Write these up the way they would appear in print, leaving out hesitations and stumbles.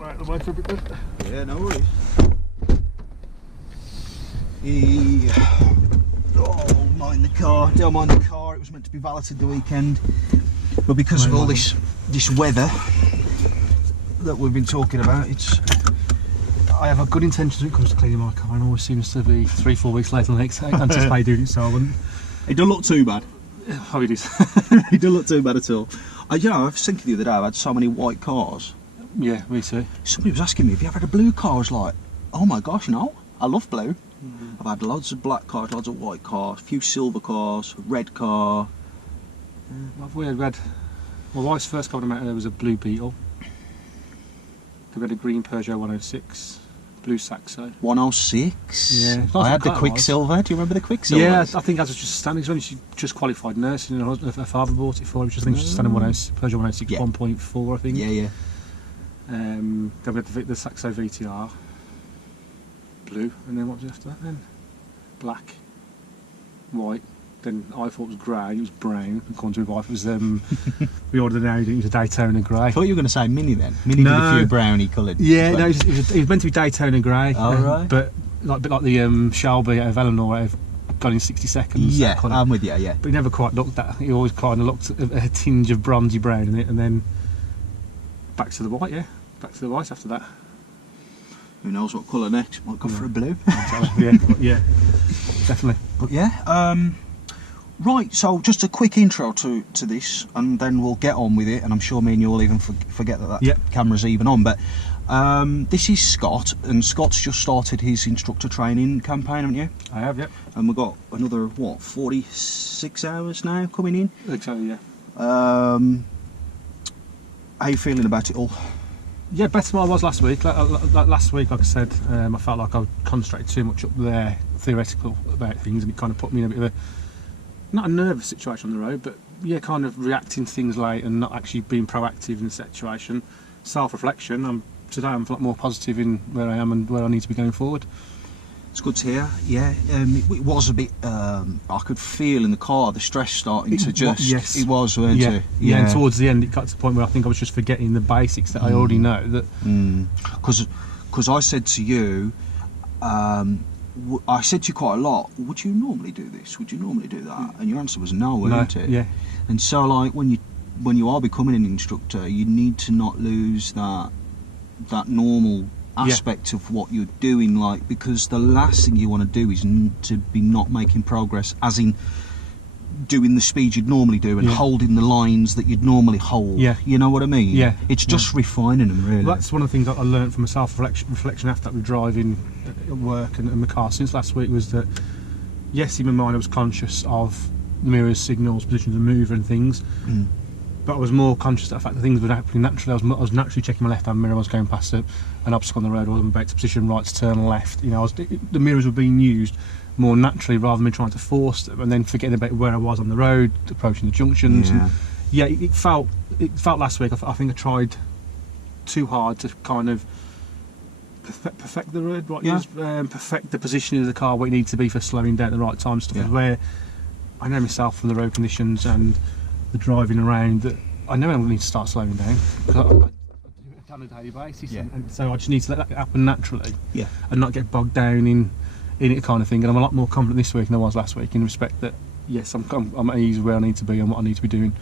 right the way for a bit then. Yeah, no worries. Oh, mind the car. Don't mind the car. It was meant to be valeted the weekend, but because of all this weather that we've been talking about, I have a good intention when it comes to cleaning my car, and always seems to be 3-4 weeks later than I anticipate doing it. So I wouldn't. It don't look too bad. Oh, it is. It don't look too bad at all. You know, I was thinking the other day, I've had so many white cars. Yeah, me too. Somebody was asking me, have you ever had a blue car? I was like, oh my gosh, no. I love blue. I've had loads of black cars, loads of white cars, a few silver cars, a red car. We had red. My wife's first car I met, there was a blue Beetle. We had a green Peugeot 106. Blue Saxo. 106? Yeah. I had the Quicksilver. Do you remember the Quicksilver? Yeah, I think as was just standing. She just qualified nursing, and her father bought it for her, which I think was just standing Peugeot 106 Yeah. 1.4, I think. Yeah. Then we had the Saxo VTR. Blue, and then what was after that then? Black. White. Then I thought it was grey, it was brown. According to my wife, it was we ordered an Audi, it was a Daytona grey. I thought you were going to say Mini then. Mini with a few brownie coloured. Yeah, no, it was meant to be Daytona grey. Oh, right. But like, a bit like the Shelby out of Eleanor, out of gone in 60 seconds. Yeah, I'm with you, yeah. But he never quite looked that. He always kind of looked a tinge of bronzy brown in it, and then back to the white, yeah. Back to the white after that. Who knows what colour next? Might go for a blue. yeah, definitely. But yeah, right, so just a quick intro to this, and then we'll get on with it, and I'm sure me and you will even forget that camera's even on, but this is Scott, and Scott's just started his instructor training campaign, haven't you? I have, yep. And we've got another, 46 hours now coming in? Exactly, yeah. How are you feeling about it all? Yeah, better than I was last week. Last week, like I said, I felt like I concentrated too much up there, theoretical about things, and it kind of put me in a bit of a, not a nervous situation on the road, but yeah, kind of reacting to things late and not actually being proactive in the situation. Self-reflection. Today I'm a lot more positive in where I am and where I need to be going forward. It's good to hear. Yeah, it was a bit. I could feel in the car the stress starting to just. Yes, it was, weren't it? Yeah, and towards the end, it got to the point where I think I was just forgetting the basics that I already know. That because I said to you, I said to you quite a lot. Would you normally do this? Would you normally do that? And your answer was no, weren't it? Yeah. And so, like when you are becoming an instructor, you need to not lose that normal aspect of what you're doing, like, because the last thing you want to do is to be not making progress, as in doing the speed you'd normally do and holding the lines that you'd normally hold. You know what I mean? Yeah. It's just refining them, really. Well, that's one of the things that I learned from a self-reflection after that with driving at work and my car since last week, was that yes, in my mind I was conscious of mirrors, signals, positions of mover and things, but I was more conscious of the fact that things were happening naturally. I was naturally checking my left-hand mirror. I was going past an obstacle on the road. I was about to position right to turn left. You know, the mirrors were being used more naturally rather than me trying to force them, and then forgetting about where I was on the road, approaching the junctions. Yeah. And it felt last week. I think I tried too hard to kind of perfect the road. Perfect the positioning of the car where it needs to be for slowing down at the right time. Stuff where I know myself from the road conditions and the driving around that I know I need to start slowing down because I do it on a daily basis, and so I just need to let that happen naturally, and not get bogged down in it kind of thing. And I'm a lot more confident this week than I was last week in respect that yes, I'm at ease where I need to be and what I need to be doing.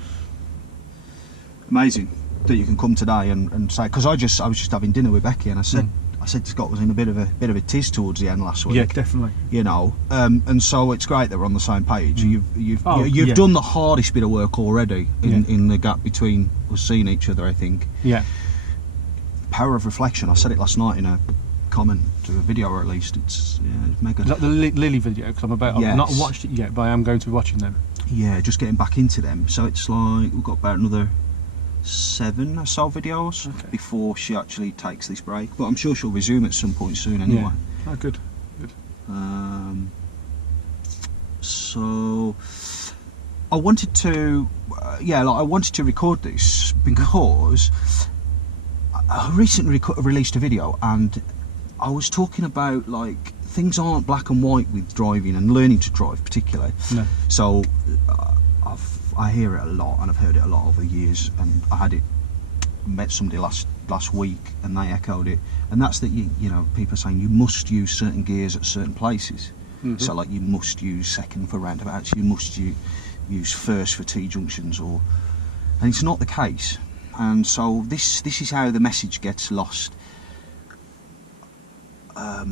Amazing that you can come today and say, because I was just having dinner with Becky, and I said Scott was in a bit of a tiz towards the end last week. Yeah, definitely. You know, and so it's great that we're on the same page. You've done the hardest bit of work already in the gap between us seeing each other, I think. Yeah. Power of reflection. I said it last night in a comment to a video, or at least it's mega. Is that the Lily video? Because I've not watched it yet, but I am going to be watching them. Yeah, just getting back into them. So it's like we've got about another 7 or so videos before she actually takes this break, but I'm sure she'll resume at some point soon anyway. Oh, good. So I wanted to record this because I recently released a video, and I was talking about, like, things aren't black and white with driving and learning to drive particularly. No. So I hear it a lot, and I've heard it a lot over the years, and I had it met somebody last week, and they echoed it. And that's that you know, people are saying you must use certain gears at certain places. So like you must use second for roundabouts, you must use first for T-junctions, and it's not the case. And so this is how the message gets lost. I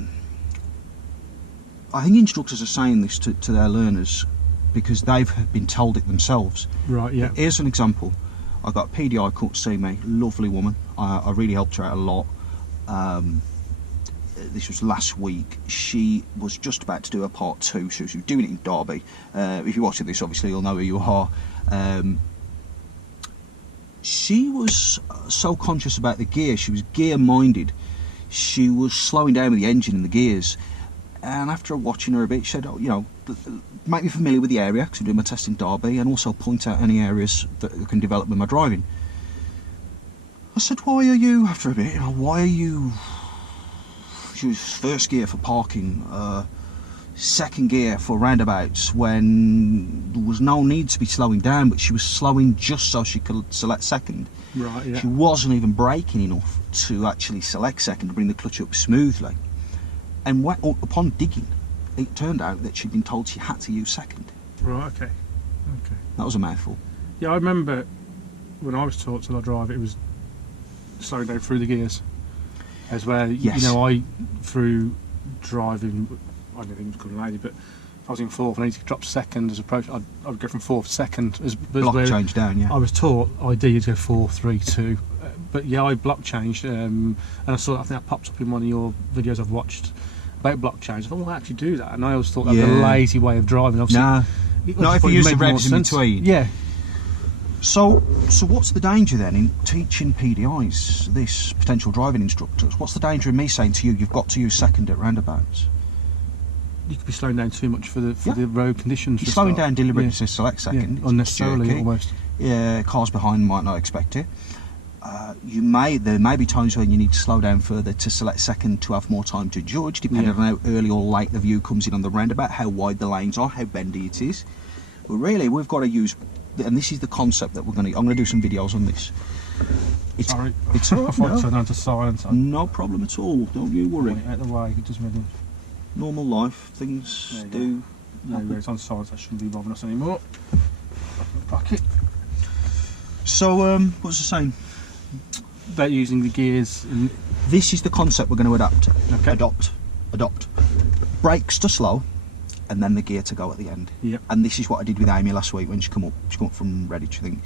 think instructors are saying this to their learners because they've been told it themselves. Right, yeah. Here's an example. I got a PDI come to see me, lovely woman. I really helped her out a lot. This was last week. She was just about to do a part 2. She was doing it in Derby. If you're watching this, obviously you'll know who you are. She was so conscious about the gear. She was gear minded. She was slowing down with the engine and the gears. And after watching her a bit, she said, "Oh, you know, make me familiar with the area because I'm doing my test in Derby, and also point out any areas that I can develop with my driving." I said, "Why are you?" After a bit, you know, why are you? She was first gear for parking, second gear for roundabouts, when there was no need to be slowing down, but she was slowing just so she could select second. Right, yeah. She wasn't even braking enough to actually select second to bring the clutch up smoothly. And upon digging, it turned out that she'd been told she had to use second. Right, okay. That was a mouthful. Yeah, I remember when I was taught to drive, it was slowing down through the gears. As where, Yes. you know, through driving, I don't think it was good lady, but if I was in fourth and I needed to drop second as approach, I'd go from fourth to second. Block change down, yeah. I was taught ideally to go 4, 3, 2. But yeah, I block changed, and I think that popped up in one of your videos I've watched about block change. I thought, well, I actually do that, and I always thought that was a lazy way of driving. Obviously, not if you use the revs in between. Yeah. So what's the danger then in teaching PDIs, this potential driving instructors? What's the danger in me saying to you, you've got to use second at roundabouts? You could be slowing down too much for the road conditions. You're slowing down deliberately to select second. Yeah, unnecessarily almost. Yeah, cars behind might not expect it. There may be times when you need to slow down further to select second to have more time to judge, depending on how early or late the view comes in on the roundabout, how wide the lanes are, how bendy it is. But really, we've got to use, and this is the concept that I'm going to do some videos on this. Sorry, it's all right, I thought turned on to silence. No problem at all. Don't you worry. Out the way, it doesn't really. Normal life, things do. No, it's on silence. That shouldn't be bothering us anymore. Back it. So, what was I saying? About using the gears. This is the concept we're going to adapt. Okay. Adopt. Brakes to slow, and then the gear to go at the end. Yep. And this is what I did with Amy last week when she come up from Redditch, I think.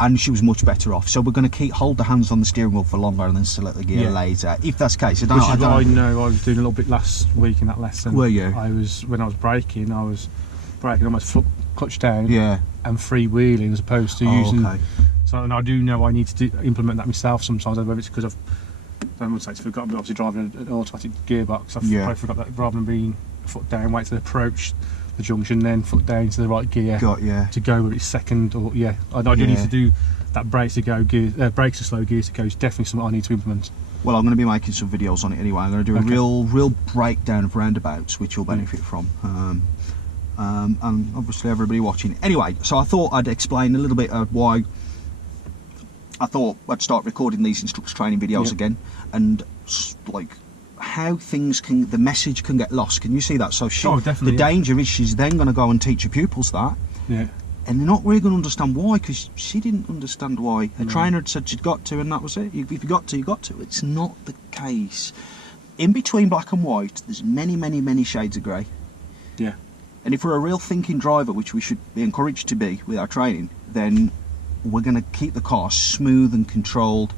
And she was much better off. So we're going to hold the hands on the steering wheel for longer and then select the gear later, if that's the case. I know I was doing a little bit last week in that lesson. Were you? When I was braking almost foot clutch down. Yeah. And freewheeling as opposed to using. Okay. So, and I do know I need to implement that myself sometimes. Whether it's because I would say it's forgotten, but obviously driving an automatic gearbox, I've probably forgot that rather than being foot down, wait to approach the junction, then foot down to the right gear to go with its second. Or I do need to do that. Brakes to slow, gears to go is definitely something I need to implement. Well, I'm going to be making some videos on it anyway. I'm going to do a real breakdown of roundabouts, which you'll benefit from. And obviously everybody watching. Anyway, so I thought I'd explain a little bit of why I thought I'd start recording these instructor training videos again, and like how the message can get lost. Can you see that? So the danger is she's then going to go and teach her pupils that, and they're not really going to understand why, because she didn't understand why. Her trainer had said she'd got to, and that was it. If you got to, you got to. It's not the case. In between black and white, there's many shades of grey. Yeah. And if we're a real thinking driver, which we should be encouraged to be with our training, then we're going to keep the car smooth and controlled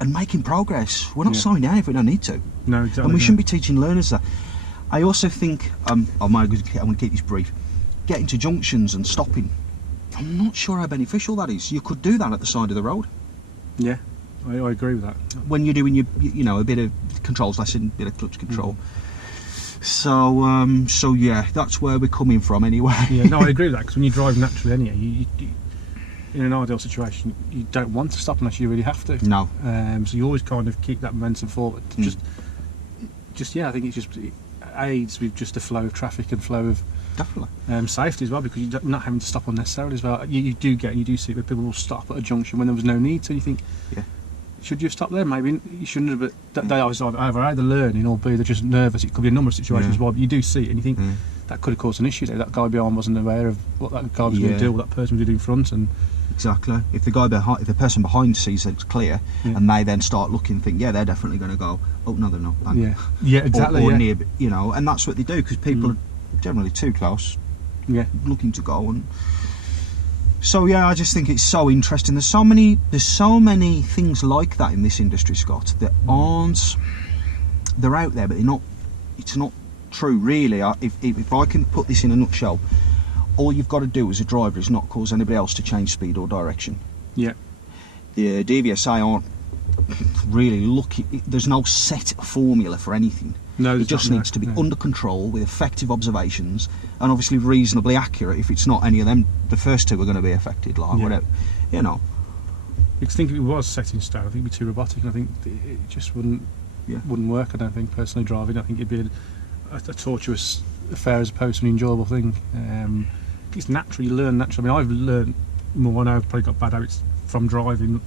and making progress. We're not slowing down if we don't need to. No, exactly. And we shouldn't be teaching learners that. I also think, I'm going to keep this brief, getting to junctions and stopping, I'm not sure how beneficial that is. You could do that at the side of the road. Yeah, I agree with that. When you're doing a bit of controls lesson, a bit of clutch control. So yeah, that's where we're coming from anyway. Yeah, no, I agree with that, because when you drive naturally anyway, you, in an ideal situation, you don't want to stop unless you really have to. No. So you always kind of keep that momentum forward. I think it's just aids with just the flow of traffic and flow of Definitely. safety as well, because you're not having to stop unnecessarily as well. You do see where people will stop at a junction when there was no need to. You think, Yeah. should you have stopped there? Maybe you shouldn't have, but they always either learning or B, they're just nervous. It could be a number of situations where you do see it and you think that could have caused an issue there. That guy behind wasn't aware of what that guy was going to do, what that person was doing in front. And exactly. If the person behind sees that it's clear, and they then start looking, think, yeah, they're definitely going to go, oh no, they're not. Yeah, exactly. Or near, you know, and that's what they do, because people are generally too close, looking to go. And so yeah, I just think it's so interesting. There's so many things like that in this industry, Scott, that aren't. They're out there, but they're not. It's not true, really. If I can put this in a nutshell, all you've got to do as a driver is not cause anybody else to change speed or direction. Yeah. The DVSA aren't really looking. There's no set formula for anything. No, it just needs to be under control with effective observations, and obviously reasonably accurate. If it's not any of them, the first two are going to be affected. Like whatever, you know. Because I think if it was set in stone, I think it'd be too robotic, and I think it just wouldn't work. I don't think, personally, driving. I think it'd be a tortuous affair as opposed to an enjoyable thing. It's natural. You learn naturally. I mean, I've learned more. I know I've probably got bad habits from driving,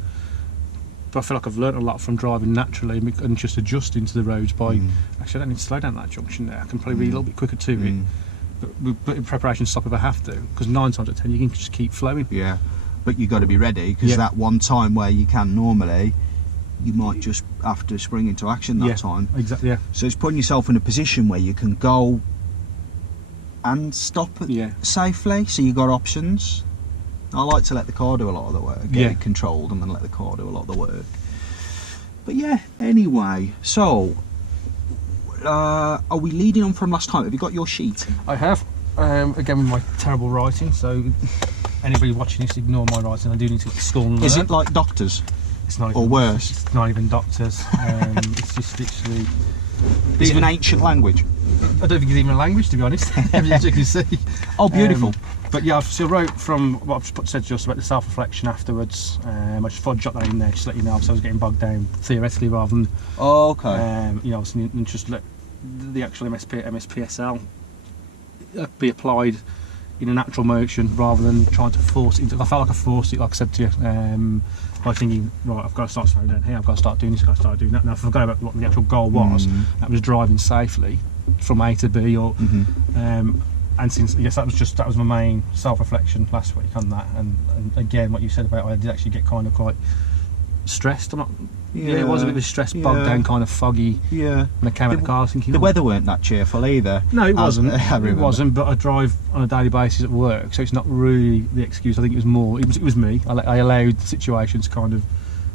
but I feel like I've learnt a lot from driving naturally and just adjusting to the roads by actually I don't need to slow down that junction there. I can probably be a little bit quicker to it, but in preparation stop if I have to, because 9 times out of 10 you can just keep flowing. Yeah, but you've got to be ready, because that one time where you can normally, you might just have to spring into action that time. Exactly. Yeah. So it's putting yourself in a position where you can go and stop safely. So you've got options. I like to let the car do a lot of the work, get it controlled, and then let the car do a lot of the work. But yeah, anyway, so are we leading on from last time? Have you got your sheet? I have, again with my terrible writing, so anybody watching this, ignore my writing. I do need to school and learn. Is it like doctors? It's not even, or worse? It's not even doctors. It's just literally... Is it an ancient language? I don't think it's even a language, to be honest, as you can see. Oh, beautiful. But yeah, I wrote from what I've said just about the self-reflection afterwards. I just thought I'd jot that in there, just to let you know, so I was getting bogged down theoretically rather than... Oh, okay. You know, and just let the actual MSPSL be applied in a natural motion rather than trying to force it into... I felt like I forced it, like I said to you, by thinking, right, I've got to start slowing down here, I've got to start doing this, I've got to start doing that. Now I forgot about what the actual goal was. That was driving safely from A to B, or and since that was my main self-reflection last week on that, and again what you said about I did actually get kind of quite stressed. I'm not, it was a bit of a stress, bogged down, kind of foggy. Yeah. When I came out the car, thinking the weather weren't that cheerful either. No, it wasn't. It wasn't. But I drive on a daily basis at work, so it's not really the excuse. I think it was more. It was me. I allowed the situation to kind of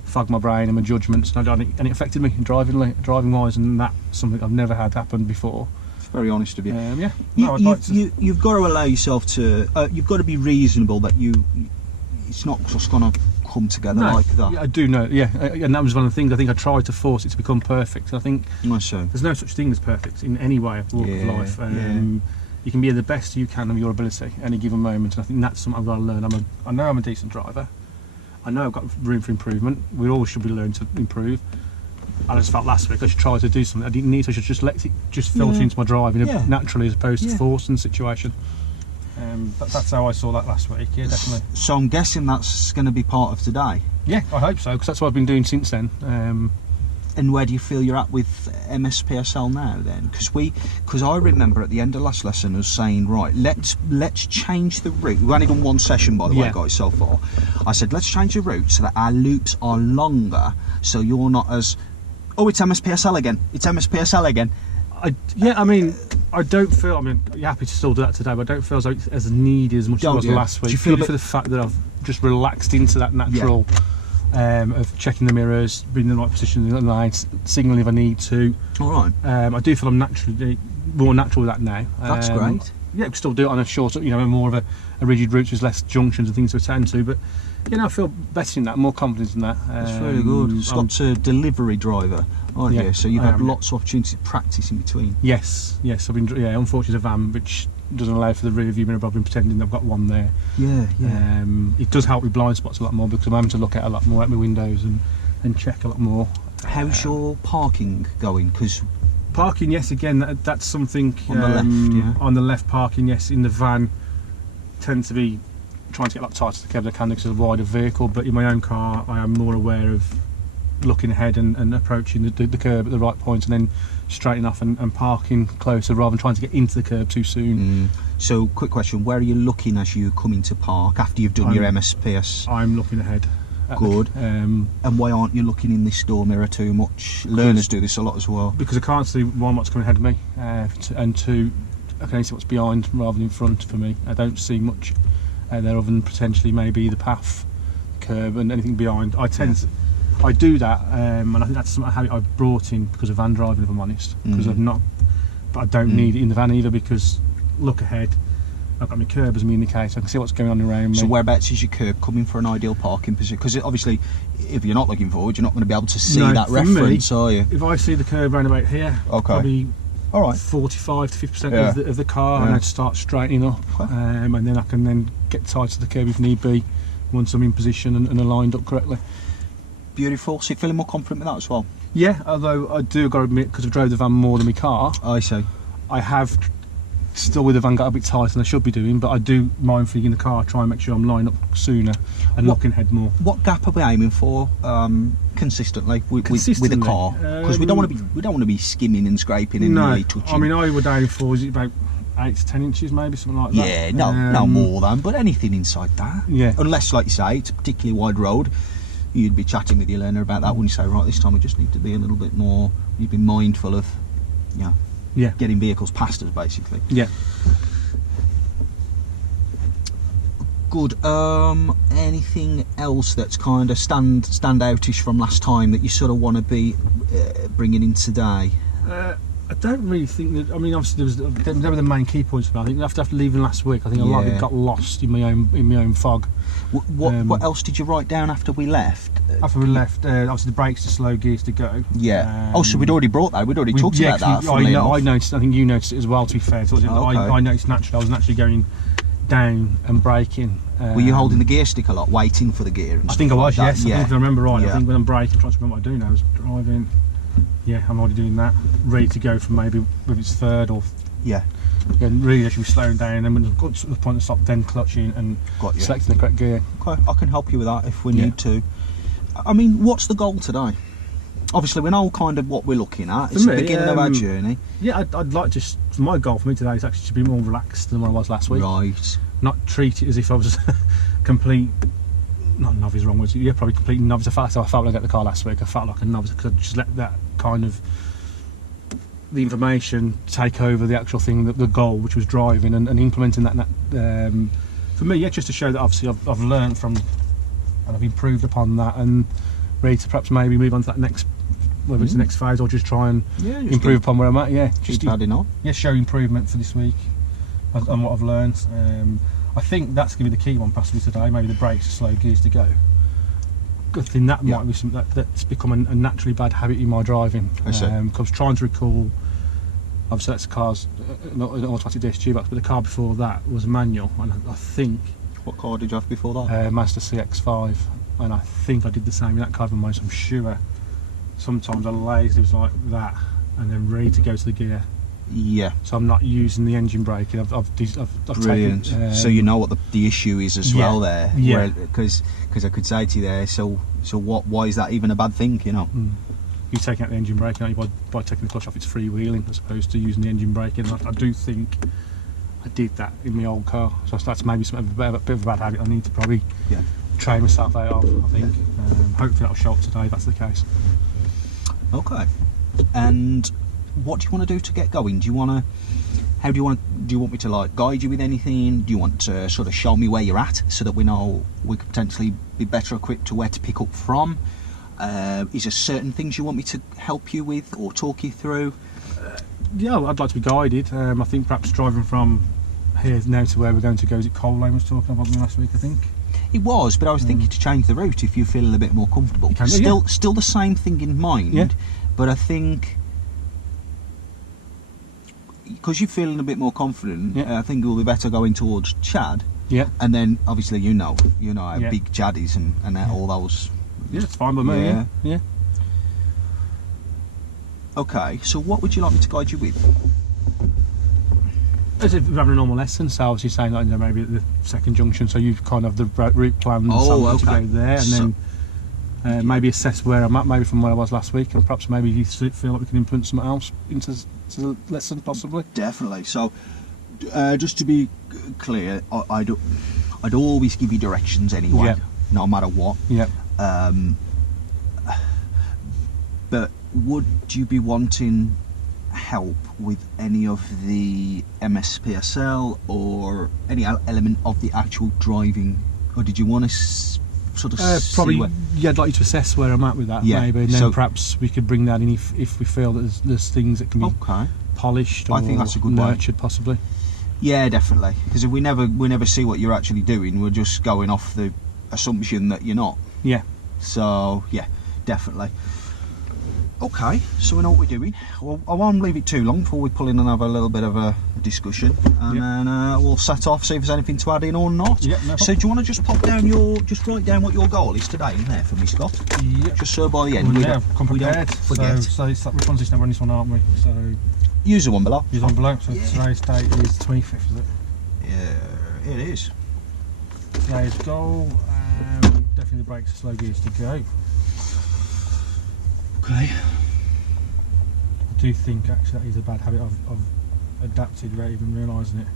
fog my brain and my judgments, and it affected me driving wise, and that's something I've never had happen before. Very honest of you. You've got to allow yourself to. You've got to be reasonable that it's not just going to come together like that. I do know. Yeah, and that was one of the things. I think I tried to force it to become perfect. I think there's no such thing as perfect in any way of walk of life. You can be the best you can of your ability at any given moment. And I think that's something I've got to learn. I know I'm a decent driver. I know I've got room for improvement. We all should be learning to improve. I just felt last week I should try to do something I didn't need to. I should just let it filter into my driving naturally, as opposed to forcing the situation. That's how I saw that last week. Yeah, definitely. So I'm guessing that's going to be part of today. Yeah, I hope so, because that's what I've been doing since then. And where do you feel you're at with MSPSL now then? Because I remember at the end of last lesson us saying, right, let's change the route. We've only done one session, by the way, guys, so far. I said, let's change the route so that our loops are longer, so you're not as, oh, it's MSPSL again. It's MSPSL again. I don't feel, you're happy to still do that today, but I don't feel as needy as much as it was last week. Do you feel for the fact that I've just relaxed into that natural of checking the mirrors, being in the right position in the line, signalling if I need to. All right. I do feel I'm naturally more natural with that now. That's great. Yeah, I can still do it on a shorter, more of a rigid route with less junctions and things to attend to, but I feel better in that, more confident in that. That's very good. Scott's a delivery driver, aren't you? So you've had lots of opportunity to practice in between. Yes. I've been. Unfortunately, a van which doesn't allow for the rear view mirror above, and pretending that I've got one there. It does help with blind spots a lot more, because I'm having to look at a lot more at my windows and check a lot more. How's your parking going? Because Parking, yes. Again, that's something On the left, yeah. On the left parking, yes. In the van, tend to be trying to get up tight to the curb as I can because of a wider vehicle. But in my own car, I am more aware of looking ahead and approaching the curb at the right point, and then straightening off and parking closer rather than trying to get into the curb too soon. So, quick question: where are you looking as you come into park after you've done your MSPS? I'm looking ahead. Good. And why aren't you looking in this door mirror too much? Learners do this a lot as well. Because I can't see, one, what's coming ahead of me, and two, I can only see what's behind rather than in front for me. I don't see much there other than potentially maybe the path, curb, and anything behind. I do that, and I think that's a habit I've brought in because of van driving, if I'm honest. Because but I don't need it in the van either, because look ahead. I've got my curb as my indicator. I can see what's going on around me. So whereabouts is your curb coming for an ideal parking position? Because obviously, if you're not looking forward, you're not going to be able to see that reference, are you? If I see the curb round about here, probably all right, 45 to 50% of the car, and I'd start straightening up, and then I can then get tight to the curb if need be, once I'm in position and aligned up correctly. Beautiful. So you're feeling more confident with that as well? Yeah, although I do got to admit, because I've drove the van more than my car, I see. I have still with the van got a bit tighter than I should be doing, but I do mindfully in the car try and make sure I'm lined up sooner and looking ahead more. What gap are we aiming for consistently with a car? Because we don't want to be skimming and scraping and really touching. I mean, I would aim for, is it about 8 to 10 inches maybe, something like that? Yeah, no more than, but anything inside that. Yeah. Unless, like you say, it's a particularly wide road, you'd be chatting with your learner about that when you say, right, this time we just need to be a little bit more, you'd be mindful of, getting vehicles past us, basically. Yeah. Good. Anything else that's kind of stand outish from last time that you sort of want to be bringing in today? I don't really think that. I mean, obviously there were the main key points. But I think after leaving last week, I think a lot of it got lost in my own fog. What else did you write down after we left? After we left, obviously the brakes to slow gears to go. Yeah. So we'd already brought that. We'd already talked about that. I noticed. I think you noticed it as well. To be fair, so I noticed naturally. I was naturally going down and braking. Were you holding the gear stick a lot, waiting for the gear? And I think I was. Like yes. I think if I remember right. I think when I'm braking, trying to remember what I do now. I was driving. Yeah, I'm already doing that. Ready to go for maybe whether it's third or. Yeah. And really, actually slowing down, and then when I've got to the point to stop, then clutching and selecting the correct gear. Okay, I can help you with that if we need to. I mean, what's the goal today? Obviously, we know kind of what we're looking at. It's the beginning of our journey. Yeah, I'd like to. My goal for me today is actually to be more relaxed than what I was last week. Right. Not treat it as if I was complete. Not novice, wrong words. Yeah, probably complete novice. I felt when I got the car last week. I felt like a novice because I just let that kind of the information take over the actual thing, the goal, which was driving and implementing that. For me, just to show that obviously I've learned from and I've improved upon that, and ready to perhaps maybe move on to that next, whether it's the next phase or just try and improve upon where I'm at. Yeah, just adding on. Yeah, show improvement for this week on what I've learned. I think that's going to be the key one possibly today. Maybe the brakes, slow gears to go. Good thing that might be something that's become a naturally bad habit in my driving. Because I was trying to recall. Obviously, that's the car's an automatic disc tube box, but the car before that was a manual, and I think. What car did you have before that? Mazda CX-5, and I think I did the same in that car for mine. So I'm sure sometimes I lazy was like that, and then ready to go to the gear. Yeah. So I'm not using the engine braking. I've brilliant. Taken, so you know what the issue is as well there. Yeah. Because I could say to you there. So why is that even a bad thing? You know. You taking out the engine braking, aren't you, by taking the clutch off? It's freewheeling as opposed to using the engine braking. I do think I did that in my old car. So that's maybe a bit of a bad habit. I need to probably train myself out of. I think. Hopefully that'll show up today if that's the case. Okay. And what do you want to do to get going? Do you want me to like guide you with anything? Do you want to sort of show me where you're at so that we know we could potentially be better equipped to where to pick up from? Is there certain things you want me to help you with or talk you through? Yeah, I'd like to be guided. I think perhaps driving from here now to where we're going to go, is it Coal Lane was talking about me last week, I think? It was, but I was thinking to change the route if you're feeling a bit more comfortable. Still the same thing in mind, but I think because you're feeling a bit more confident, I think it will be better going towards Chad. Yeah. And then obviously you know how big Chad is and all those. Yeah, it's fine by me. Yeah. Okay, so what would you like me to guide you with? As if we're having a normal lesson, so obviously saying like, maybe at the second junction, so you've kind of the route plan to go there, and then maybe assess where I'm at, maybe from where I was last week, and perhaps maybe you feel like we can implement something else into the lesson, possibly. Definitely. So, just to be clear, I'd always give you directions anyway, no matter what. Yeah. But would you be wanting help with any of the MSPSL or any element of the actual driving, or did you want to sort of probably see I'd like you to assess where I'm at with that, maybe, and then perhaps we could bring that in if we feel that there's things that can be polished or I think that's a good nurtured, possibly. Yeah, definitely, because if we never see what you're actually doing, we're just going off the assumption that you're not. Yeah. So yeah, definitely. Okay, so we know what we're doing. Well, I won't leave it too long before we pull in and have a little bit of a discussion, and then we'll set off, see if there's anything to add in or not. No so do you want to just write down what your goal is today in there for me, Scott? Yeah. Just so by the end we don't forget. So which one's this now? We're on this one, aren't we? So use the one below. Use the one below. So today's date is 25th, is it? Yeah, it is. Today's goal, definitely the brakes are slow gears to go. Okay. I do think actually that is a bad habit I've adapted without even realising it.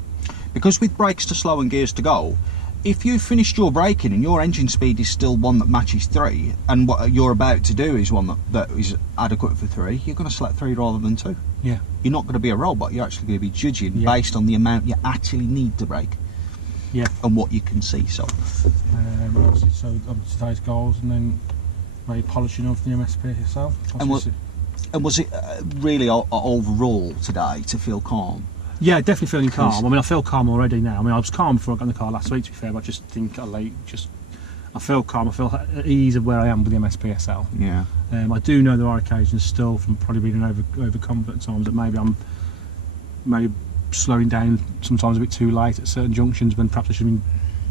Because with brakes to slow and gears to go, if you've finished your braking and your engine speed is still one that matches 3, and what you're about to do is one that is adequate for 3, you're going to select 3 rather than 2. Yeah. You're not going to be a robot, you're actually going to be judging based on the amount you actually need to brake. Yeah. And what you can see, so. So today's goals, and then maybe polishing of the MSP itself. And was it really overall today to feel calm? Yeah, definitely feeling calm. I mean, I feel calm already now. I mean, I was calm before I got in the car last week, to be fair, but I just think I feel calm. I feel at ease of where I am with the MSPSL. Yeah. I do know there are occasions still, from probably being overconfident at times, that maybe I'm slowing down sometimes a bit too late at certain junctions, when perhaps I should have been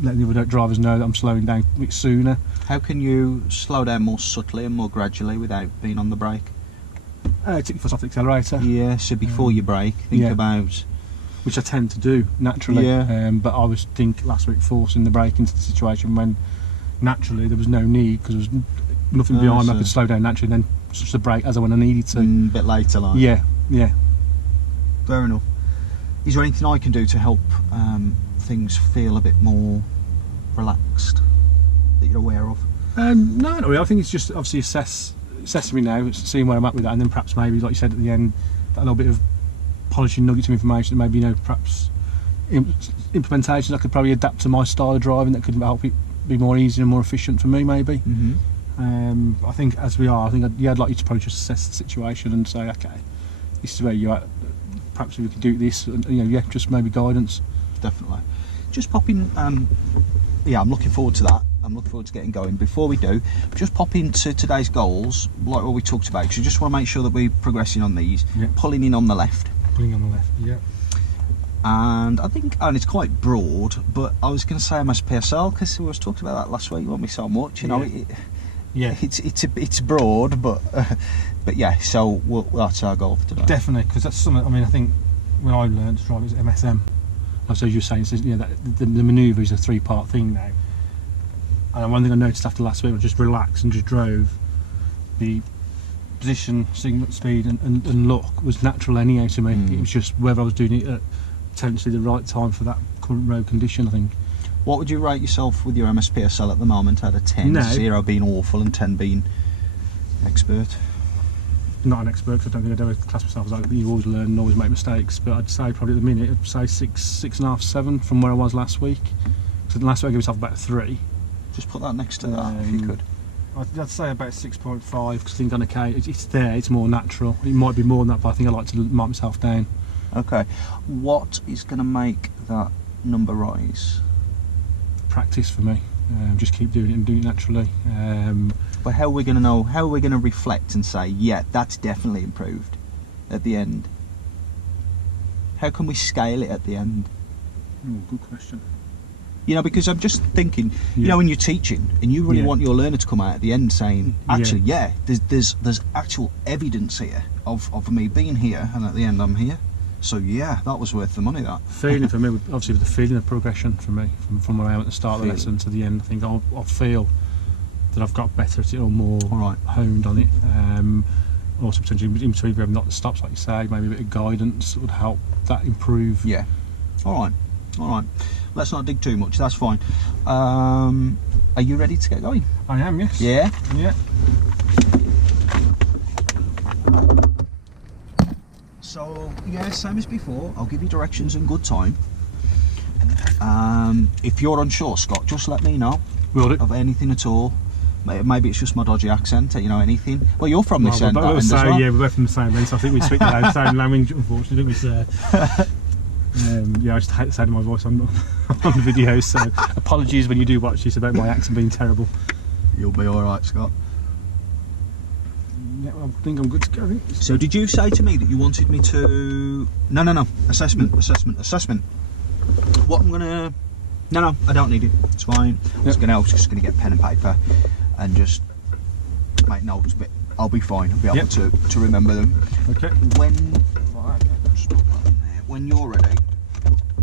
letting the other drivers know that I'm slowing down a bit sooner. How can you slow down more subtly and more gradually without being on the brake? Take your foot off the accelerator. Yeah, so before you brake, think about... Which I tend to do naturally. Yeah. But I was last week forcing the brake into the situation when naturally there was no need, because there was nothing behind me. I could slow down naturally and then switch the brake as I when I needed to. A bit later, like. Yeah. Fair enough. Is there anything I can do to help things feel a bit more relaxed that you're aware of? No, not really. I think it's just obviously assessing me now, seeing where I'm at with that, and then perhaps maybe, like you said at the end, that little bit of polishing nuggets of information, maybe, perhaps implementations I could probably adapt to my style of driving that could help it be more easy and more efficient for me, maybe. I think as we are, I'd like you to probably just assess the situation and say, okay, this is where you're at, perhaps we could do this, and just maybe guidance. Definitely. Just pop in, I'm looking forward to that. I'm looking forward to getting going. Before we do, just pop into today's goals, like what we talked about, because you just want to make sure that we're progressing on these. Pulling in on the left. Pulling on the left, yeah. And I think, and it's quite broad, but I was going to say MSPSL, because we was talking about that last week, weren't we, so much, it's broad, but yeah, so that's our goal for today. Definitely, because that's something, I think when I learned to drive, it was MSM. As you were saying, the manoeuvre is a 3-part thing now. And one thing I noticed after last week, I just relaxed and just drove. The position, signal, speed and look was natural anyhow to me. It was just whether I was doing it at potentially the right time for that current road condition, I think. What would you rate yourself with your MSPSL at the moment out of 10? 0 being awful and 10 being expert? Not an expert, because I don't think I'd ever class myself as that. You always learn and always make mistakes, but I'd say probably at the minute, I'd say 6.5, 7 from where I was last week. So last week I gave myself about a 3. Just put that next to that if you could. I'd say about 6.5, because I think on occasion it's there, it's more natural. It might be more than that, but I think I like to mark myself down. Okay. What is going to make that number rise? Practice for me. Just keep doing it and doing it naturally. But how are we going to know? How are we going to reflect and say, yeah, that's definitely improved at the end? How can we scale it at the end? Oh, good question. You know, because I'm just thinking, you know, when you're teaching and you really want your learner to come out at the end saying, actually, there's actual evidence here of me being here, and at the end I'm here. So yeah, that was worth the money. That feeling for me, obviously, with the feeling of progression for me, from where I am at the start of the lesson to the end, I think I'll feel that I've got better at it or more honed on it. Also potentially in between if we have not the stops, like you say, maybe a bit of guidance would help that improve. Yeah. All right. Let's not dig too much. That's fine. Are you ready to get going? I am. Yes. Yeah. Yeah. So yeah, same as before. I'll give you directions in good time. If you're unsure, Scott, just let me know. Will do. Of anything at all. Maybe it's just my dodgy accent, you know, anything. Well, you're from this end, as well. Yeah, we're both from the same end, so I think we speak the same language, unfortunately, don't we, sir? Yeah, I just hate the sound of my voice on the videos, so apologies when you do watch this about my accent being terrible. You'll be alright, Scott. Yeah, well, I think I'm good to go. So did you say to me that you wanted me to... No. Assessment. What I'm going to... No, I don't need it. It's fine. I was just going to get pen and paper and just make notes, but I'll be fine. I'll be able to remember them. Okay. When you're ready,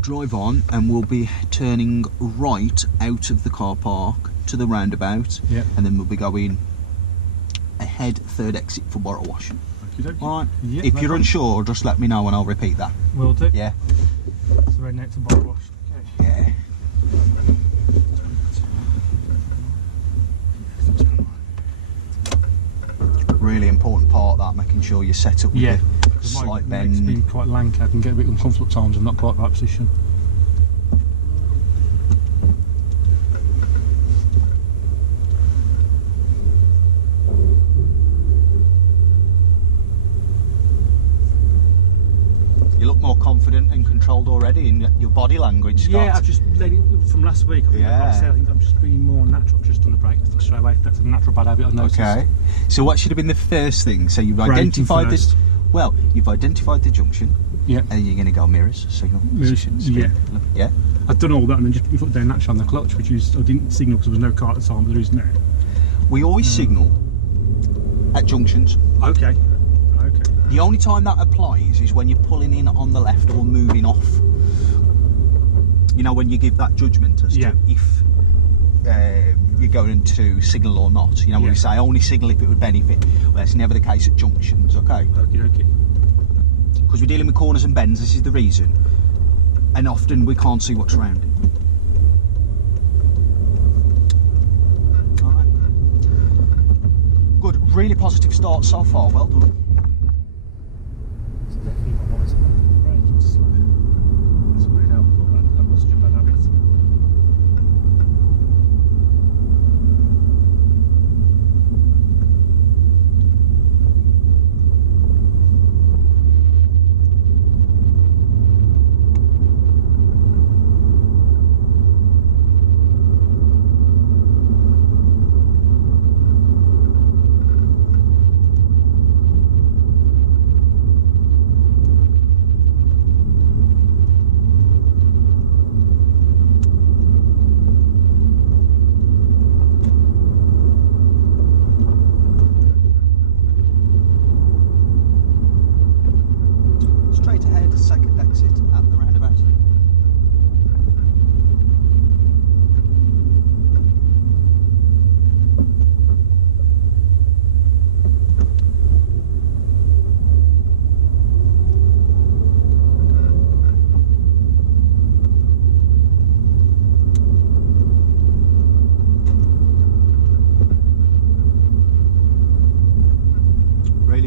drive on, and we'll be turning right out of the car park to the roundabout, and then we'll be going ahead, third exit for Borough Wash. Alright. Yeah, if you're unsure, just let me know and I'll repeat that. Will do. Yeah. So right next to Borough Wash. Okay. Yeah. Really important part, that making sure you're set up with the slight bend. It's been quite lanky. I can get a bit uncomfortable at times. I'm not quite the right position. You look more confident and controlled already in your body language, Scott. Yeah, I've just let it from last week. I think, I think I'm just being more natural. I've just done the brake straight away. That's a natural bad habit I've noticed. Okay. So what should have been the first thing? So you've identified this. Well, you've identified the junction. Yeah. And you're going to go mirrors, signal. Mirrors. Yeah. Yeah. I've done all that and then just put my foot down naturally on the clutch, which is I didn't signal because there was no car at the time, but there is now. We always signal at junctions. Okay. The only time that applies is when you're pulling in on the left or moving off. You know, when you give that judgment as to if you're going to signal or not. You know, when we say only signal if it would benefit. Well, that's never the case at junctions, okay? Okay. Because we're dealing with corners and bends, this is the reason. And often we can't see what's around it. Alright. Good, really positive start so far, well done. Definitely not always braking slow. That's weird how that was such a bad habit.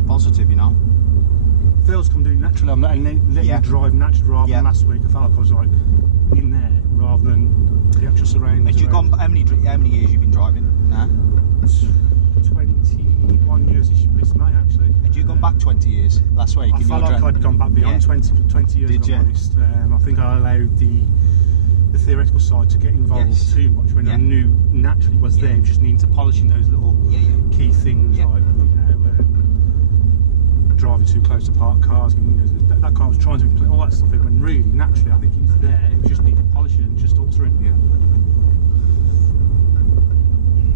Positive, you know. Feels come doing naturally. I'm letting it drive naturally rather than last week. I felt like I was like in there rather than the actual surroundings. Had you gone? How many years you've been driving now? 21 years this May actually. Had you gone back 20 years last week? I felt like I'd gone back beyond 20 years. Did you? Honest. I think I allowed the theoretical side to get involved too much when I knew naturally was there. Just needing to polish in those little key things like. driving too close to parked cars, and, that car was trying to put all that stuff in, when really, naturally, I think it was there, it just needed polishing and just altering. Yeah.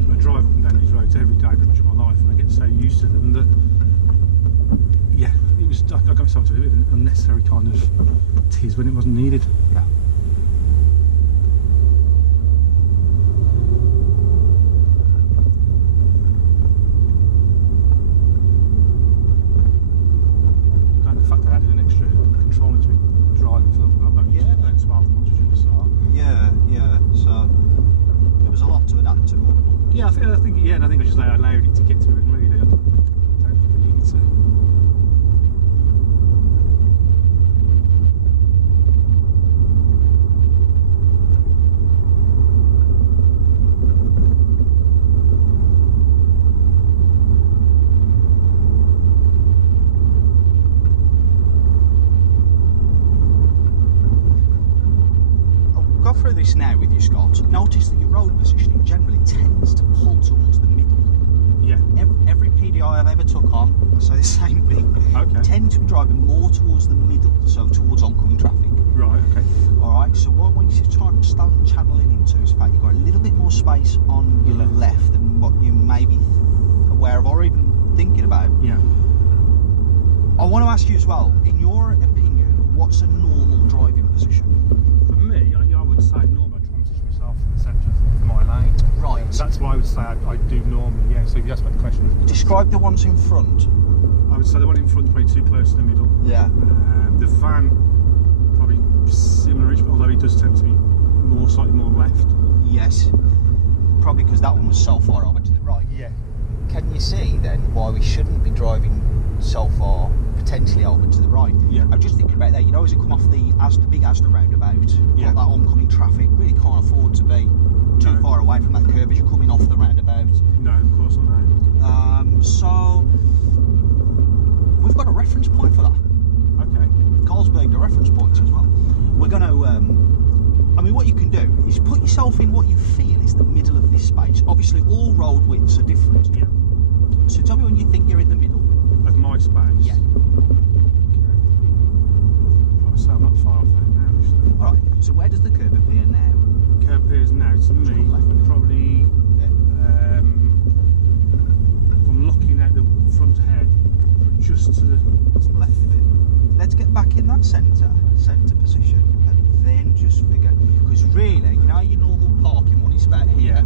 So I drive up and down these roads every day, pretty much of my life, and I get so used to them that, yeah, it was, I got myself to a bit of an unnecessary kind of tiz when it wasn't needed. Yeah. And the fact that I added an extra controller to me driving for about 12 months during the start. Yeah, yeah. So there was a lot to adapt to. Yeah, I think I just allowed it to get to it, and really, I don't think I needed to. I'll go through this now with you, Scott. Notice that your road positioning generally tends to pull towards the middle. Yeah. Every PDI I've ever took on, I say the same thing. Okay. Tend to be driving more towards the middle, so towards oncoming traffic. Right. Okay. All right. So what when you start channeling into is the fact you've got a little bit more space on your left than what you may be aware of or even thinking about. Yeah. I want to ask you as well, in your opinion, what's a normal driving position? For me, I would say normally I try and position myself in the centre of my lane. Right. That's what I would say I do normally. Yeah. So if you ask me the question, Describe the ones in front. I would say the one in front is probably too close to the middle. Yeah. The van probably similar-ish, but although he does tend to be slightly more left. Yes. Probably because that one was so far over to the right. Yeah. Can you see then why we shouldn't be driving so far potentially over to the right? Yeah. I'm just thinking about that. You know, as you come off the big Asda roundabout, Yeah. got that oncoming traffic, really can't afford to be too No. far away from that curve as you're coming off the roundabout. No, of course not. No. So we've got a reference point for that. Okay. Carlsberg, the reference points as well. We're going to, I mean, what you can do is put yourself in what you feel is the middle of this space. Obviously, all road widths are different. Yeah. So tell me when you think you're in the middle. Of my space. Yeah. Okay. I would say I'm not far off there now, actually. All right. So where does the curb appear now? Curve appears now to me probably. I'm looking at the front head, just to the Left of it. Let's get back in that centre position, and then just figure. Because really, you know, your normal parking one is about here. Yeah.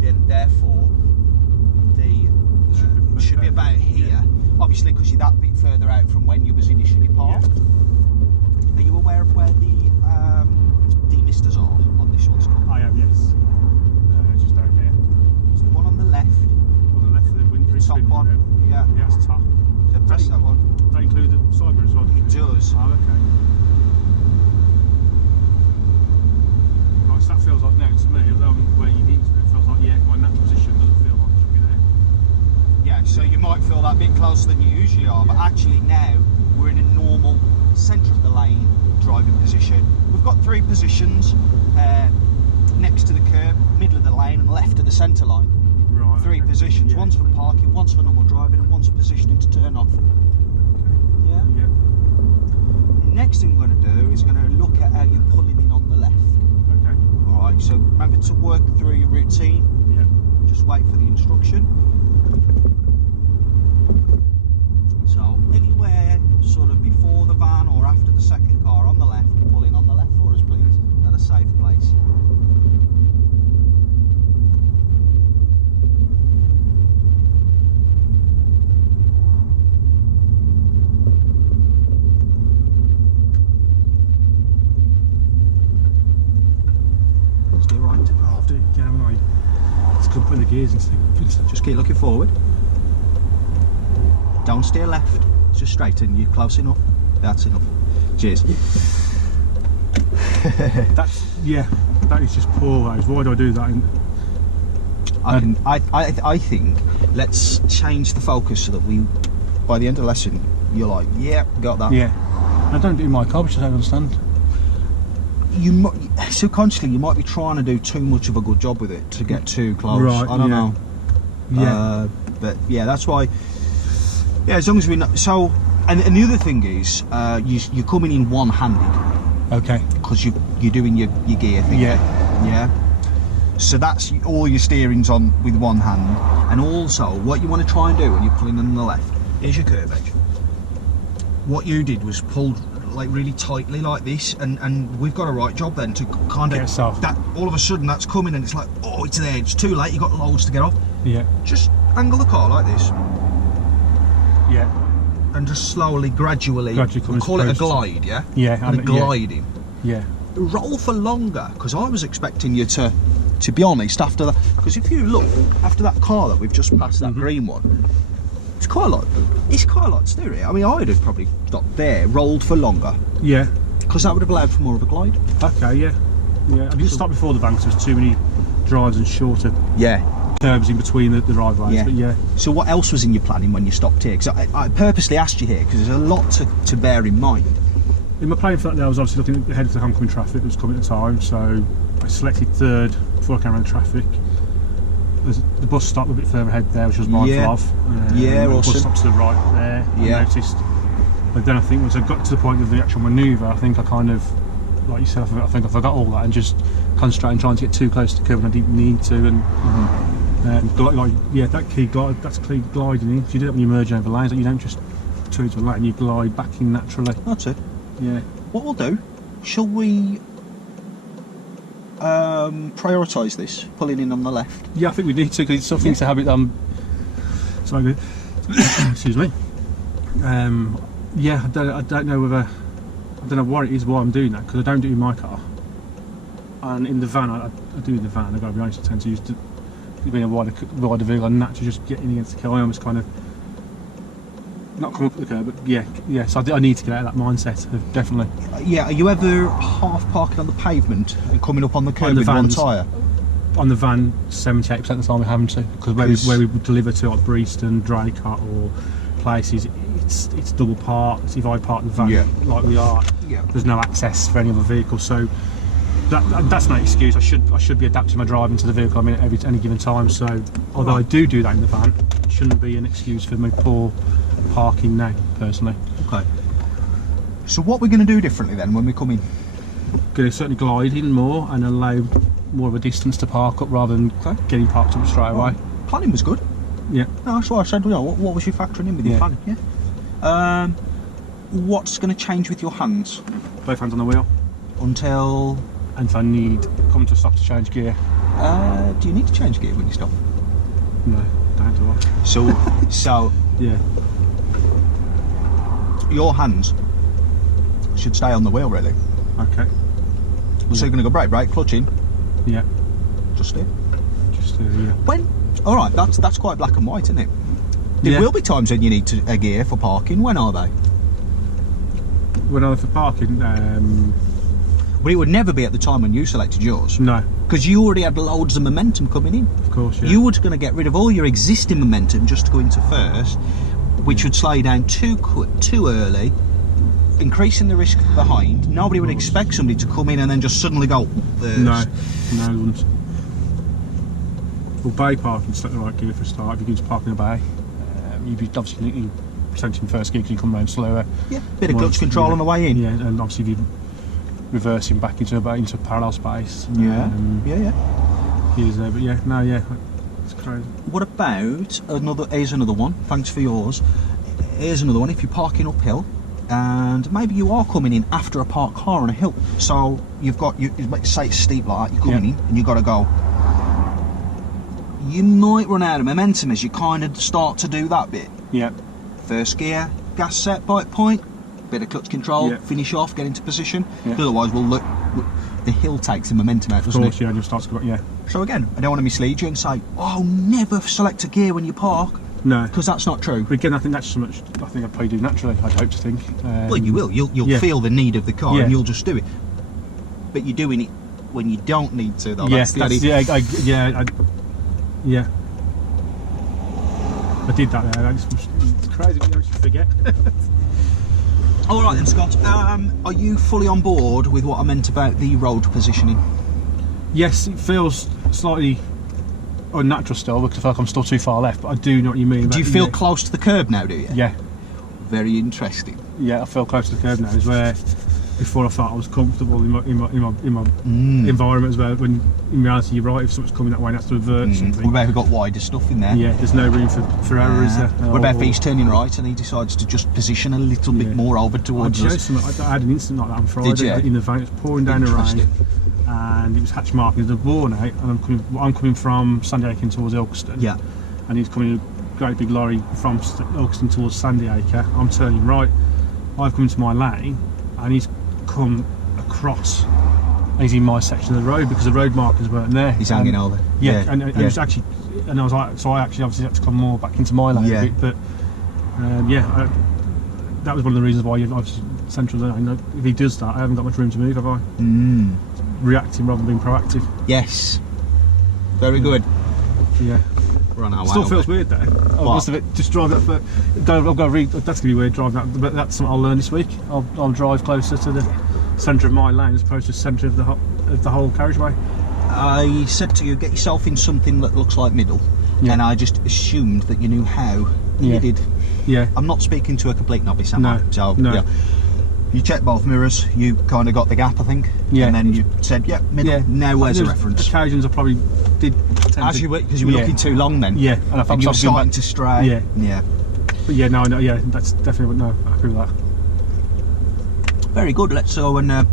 Then therefore, the should be about here. Yeah. Obviously, because you're that bit further out from when you was initially parked. Yeah. Are you aware of where the demisters are on this one, Scott? I am, yes. Just down here. It's the one on the left. On the left of the windscreen. Top one. Yeah. Yeah, it's top. So press that one. Does that include the side mirror as well? It does. Oh, okay. Right, so that feels like now to me, although I'm where you need to be, it feels like, yeah, my natural position doesn't feel like it should be there. Yeah, so you might feel that bit closer than you usually are, but actually now we're in a normal centre of the lane driving position. We've got three positions, next to the curb, middle of the lane and left of the centre line. Right. Three okay. positions, Yeah. one's for parking, one's for normal driving and one's for positioning to turn off. Okay. Yeah? Yeah. The next thing we're going to do is going to look at how you're pulling in on the left. Okay. Alright, so remember to work through your routine, Yeah. just wait for the instruction. So anywhere sort of before the van or after the second car on the left, pull in on the left for us please, at a safe place. Let's do right. Oh, I've done it again, haven't I? It's good putting the gears and stuff. Just keep looking forward. Don't steer left. Just straighten. You're close enough. That's enough. Cheers. That is just poor. That is. Why do I do that? I think let's change the focus so that we, by the end of the lesson, you're like, yeah, got that. Yeah. I don't do my car, which I don't understand. You subconsciously you might be trying to do too much of a good job with it to get too close. Right, I don't know. Yeah. But yeah, that's why. Yeah, as long as we know. So And the other thing is, you're coming in one-handed. Okay. Because you're doing your gear thing. Yeah. So that's all your steering's on with one hand. And also, what you want to try and do when you're pulling on the left, here's your curve edge. What you did was pulled like really tightly like this, and we've got a right job then to kind of that all of a sudden that's coming and it's like, oh, it's there, it's too late, you've got loads to get off. Yeah. Just angle the car like this. Yeah. And just slowly, gradually we call it a glide, yeah? Yeah. And gliding. Yeah. Roll for longer, because I was expecting you to be honest, after that, because if you look after that car that we've just passed, that green one, it's quite a lot to do it. I mean, I'd have probably stopped there, rolled for longer. Yeah. Because that would have allowed for more of a glide. Okay, yeah. I didn't stop before the bank because there's too many drives and shorter curves in between the driveways. But yeah. So what else was in your planning when you stopped here? Because I purposely asked you here because there's a lot to bear in mind. In my plan for that day, I was obviously looking ahead of the oncoming traffic that was coming at the time, so I selected third before I came around the traffic. The bus stop a bit further ahead there, which was mindful of. The bus stop to the right there, I noticed. But then I think once I got to the point of the actual manoeuvre, I think I kind of, like you said, I think I forgot all that and just concentrated on trying to get too close to the curve when I didn't need to. And that key glide, that's key gliding in. If you do that when you're merging over lanes, you don't just turn into a lane, you glide back in naturally. That's it. Yeah. What we'll do, shall we prioritise this, pulling in on the left? Yeah, I think we need to, because it's something to habit. Sorry, excuse me. I don't know whether, I don't know what it is why I'm doing that, because I don't do it in my car. And in the van, I do in the van. I've got to be honest, I tend to use being a wider vehicle, and naturally just getting against the car. I almost kind of not come up with the curb, but so I need to get out of that mindset of definitely. Yeah, are you ever half parking on the pavement and coming up on the curb with one tyre? On the van, 78% of the time we're having to, because where we deliver to like Breaston, Draycott or places, it's double parked. If I park the van like we are, there's no access for any other vehicle, so that's no excuse. I should be adapting my driving to the vehicle I'm in at any given time. So although I do that in the van, it shouldn't be an excuse for my poor parking now, personally. Okay. So what we're going to do differently then when we come in? Going to certainly glide in more and allow more of a distance to park up rather than getting parked up straight away. Planning was good. Yeah. No, that's what I said. What was you factoring in with your planning? Yeah. What's going to change with your hands? Both hands on the wheel. Until I need come to a stop to change gear. Do you need to change gear when you stop? No, don't do I. So yeah. Your hands should stay on the wheel, really. Okay. So you're going to go brake, clutch in. Yeah. Just steer. Yeah. When? All right, that's quite black and white, isn't it? There will be times when you need a gear for parking. When are they? When are they for parking? Well, it would never be at the time when you selected yours. No. Because you already had loads of momentum coming in. Of course, yeah. You were going to get rid of all your existing momentum just to go into first, which would slow you down too early, increasing the risk behind. Nobody would expect somebody to come in and then just suddenly go first. No, they wouldn't. Well, bay parking's not the right gear for a start. If you're going to park in a bay, you'd be obviously potentially in first gear because you come round slower. Yeah, bit of clutch control on the way in. Yeah, and obviously if you're reversing back into a parallel space. Yeah. Gears there, but it's crazy. What about here's another one. Thanks for yours. Here's another one. If you're parking uphill, and maybe you are coming in after a parked car on a hill, so you've got say it's steep like that, you're coming in and you've got to go. You might run out of momentum as you kind of start to do that bit. Yeah. First gear, gas set, bike point, bit of clutch control, finish off, get into position. Yeah. Otherwise, the hill takes the momentum out, doesn't it? Of course, and you'll start to go, So again, I don't want to mislead you and say, oh, never select a gear when you park. No. Because that's not true. But again, I think that's so much, I think I'd probably do naturally, I'd hope to think. Well, you will. You'll feel the need of the car and you'll just do it. But you're doing it when you don't need to, though. Yes, I did that there. It's crazy, you just forget. All right then, Scott. Are you fully on board with what I meant about the road positioning? Yes, it feels slightly unnatural still because I feel like I'm still too far left, but I do know what you mean. Do you feel close to the curb now, do you? Yeah. Very interesting. Yeah, I feel close to the curb now. Is where before I thought I was comfortable in my environment as well. When in reality, you're right. If something's coming that way, and has to avert something. What about if we've got wider stuff in there? Yeah, there's no room for error, is there? What about if he's turning right and he decides to just position a little bit more over towards us? I had an incident like that on Friday in the van. It was pouring down the rain, and it was hatch marking. There's a worn out, and I'm coming from Sandyacre towards Ilkeston. Yeah. And he's coming a great big lorry from Ilkeston towards Sandyacre. I'm turning right. I've come into my lane, and he's come across. And he's in my section of the road because the road markers weren't there. He's hanging over. Yeah, and it was actually, and I was like, so I actually obviously had to come more back into my lane a bit. But that was one of the reasons why you've obviously central lane. If he does that, I haven't got much room to move, have I? Reacting rather than being proactive. Yes. Very good. Yeah. We're on our way. Still feels weird though. Most of it, just drive that. But I've got to read. That's gonna be weird driving that. But that's something I'll learn this week. I'll drive closer to the centre of my lane as opposed to the centre of the whole carriageway. I said to you, get yourself in something that looks like middle, and I just assumed that you knew how. You did. Yeah. I'm not speaking to a complete novice, am I? So, no. Yeah. You checked both mirrors. You kind of got the gap, I think. Yeah. And then you said, "Yeah, middle." Yeah. Now where's the reference? Occasions I probably did. Because you were looking too long then. Yeah. And I thought you were starting to stray. Yeah. Yeah. But yeah, no, yeah, that's definitely happy with that. Very good. Let's go and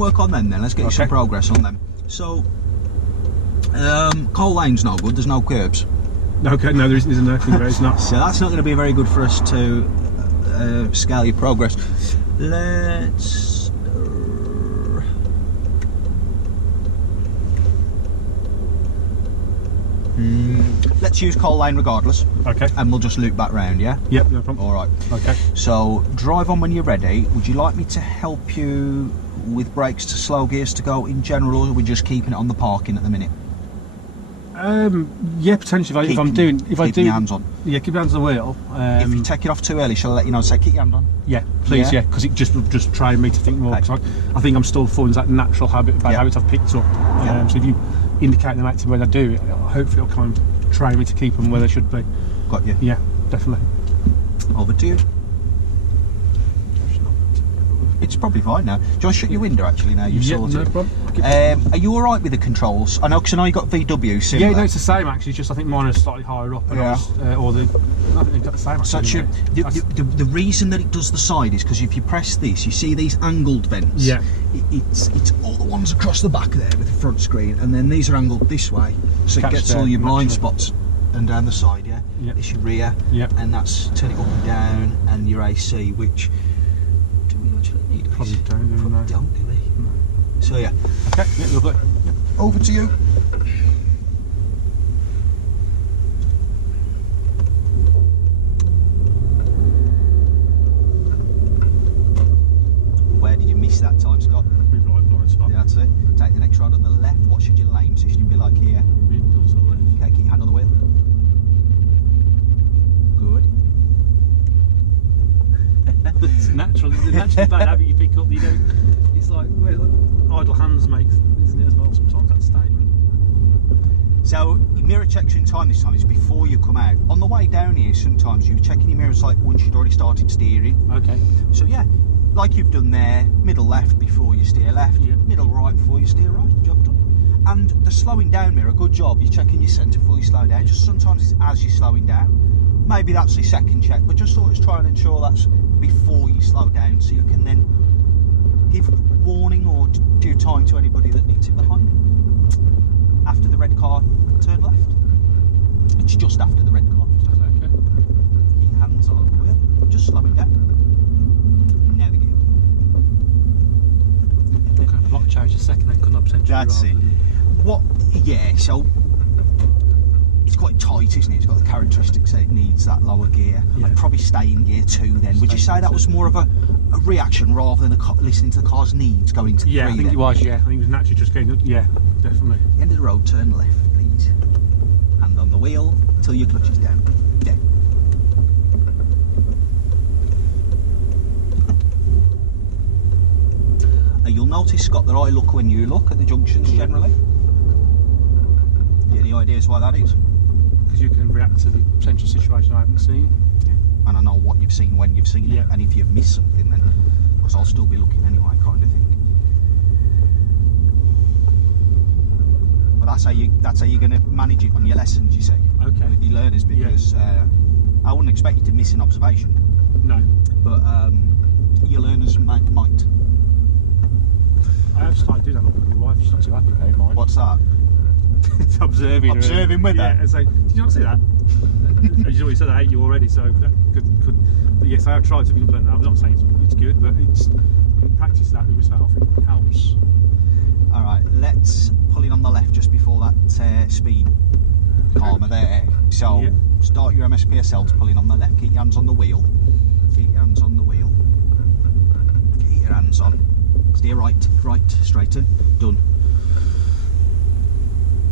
work on them then. Let's get you some progress on them. So, Coal Lane's no good. There's no curbs. Okay, no, there isn't. It's not. So that's not going to be very good for us to scale your progress. Let's use Coal Lane regardless. Okay. And we'll just loop back round, yeah? Yep, no problem. All right. Okay. So drive on when you're ready. Would you like me to help you with brakes to slow gears to go in general, or are we just keeping it on the parking at the minute? Yeah, potentially. If I do, keep your hands on. Yeah, keep your hands on the wheel. If you take it off too early, shall I let you know? Say, keep your hand on. Yeah, please. Yeah, because it just trained me to think more. Cause I think I'm still falling into that natural habit, bad habits I've picked up. So if you indicate them actively when I do it, hopefully it'll kind of train me to keep them where they should be. Got you. Yeah, definitely. Over to you. It's probably fine now. Do you want to shut your window actually now you've sorted? No problem. Are you alright with the controls? I know because I know you got VW similar. Yeah, no, it's the same actually. Just I think mine is slightly higher up. And I think they've got the same. Actually, the reason that it does the side is because if you press this, you see these angled vents. Yeah. It's all the ones across the back there with the front screen, and then these are angled this way, so it gets all your blind spots and down the side. Yeah. Yeah. It's your rear. Yeah. And that's turn it up and down, and your AC, which. Probably don't, do we? No. So yeah. Okay, yeah, lovely. Yeah. Over to you. Where did you miss that time, Scott? Right blind spot. Yeah, that's it. Take the next ride on the left. What should your lane position be like here? Okay, keep your hand on the wheel. Good. It's natural. It's a natural bad habit you pick up. You don't. It's like idle hands make, isn't it, as well? Sometimes that statement. So your mirror checks in time this time. It's before you come out. On the way down here, sometimes you're checking your mirrors like once you'd already started steering. Okay. So yeah, like you've done there. Middle left before you steer left. Yeah. Middle right before you steer right. Job done. And the slowing down mirror, good job. You're checking your centre before you slow down. Just sometimes it's as you're slowing down. Maybe that's your second check, but just always try and ensure that's before you slow down, so you can then give warning or due time to anybody that needs it behind. After the red car, turn left. It's just after the red car. Okay. Keep your hands on the wheel, just slow it down. Now the gear. Kind of block change a second, then couldn't I potentially? That's it. What? Yeah. So it's quite tight, isn't it? It's got the characteristics that it needs that lower gear. Yeah. I'd probably stay in gear 2 then. Would you say that was more of a reaction rather than listening to the car's needs going to 3? Yeah, I think it was, yeah. I think it was naturally just getting, yeah, definitely. End of the road, turn left, please. Hand on the wheel until your clutch is down. Down. You'll notice, Scott, that I look when you look at the junctions generally. Any ideas why that is? Because you can react to the potential situation I haven't seen. and I know what you've seen when you've seen it, and if you've missed something, then because I'll still be looking anyway, kind of thing. But that's how you're going to manage it on your lessons, you see, with your learners, because I wouldn't expect you to miss an observation. No. But your learners might. I have started doing that with my wife. She's not too happy with it, mine. What's that? It's observing with her. her. And say, did you not see that? As you already said, I hate you already, so that could but yes, I have tried to implement that. I'm not saying it's good, but it's practice that with myself. It helps. All right, let's pull in on the left just before that speed calmer there. So start your MSPSL to pull in on the left. Keep your hands on the wheel. Keep your hands on the wheel. Keep your hands on. Steer right, straighten. Done.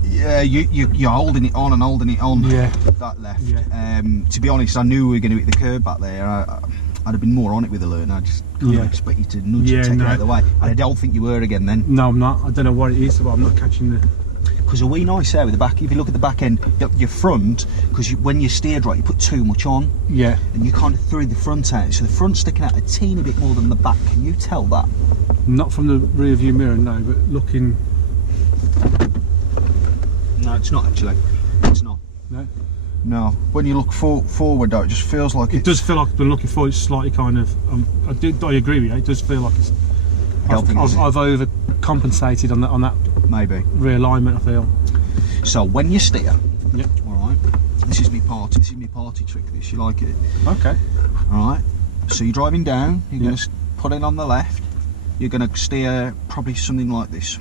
Yeah, you're holding it on and holding it on. Yeah. That left. Yeah. To be honest, I knew we were going to hit the curb back there. I'd have been more on it with the learner. I just couldn't expect you to nudge and take it out of the way. And I don't think you were again then. No, I'm not. I don't know what it is, but I'm not catching the... Because a wee nice there with the back, if you look at the back end, your front, because when you steered right, you put too much on. Yeah. And you kind of threw the front out, so the front's sticking out a teeny bit more than the back. Can you tell that? Not from the rear view mirror, no, but looking... No, it's not actually. It's not. No? No. When you look forward though, it just feels like it does feel like when looking forward, it's slightly kind of... I agree with you, it does feel like it's... I've overcompensated on that maybe realignment, I feel. So when you steer, all right, this is me party trick, this, you like it? Okay. All right, so you're driving down, you're going to put it on the left, you're going to steer probably something like this,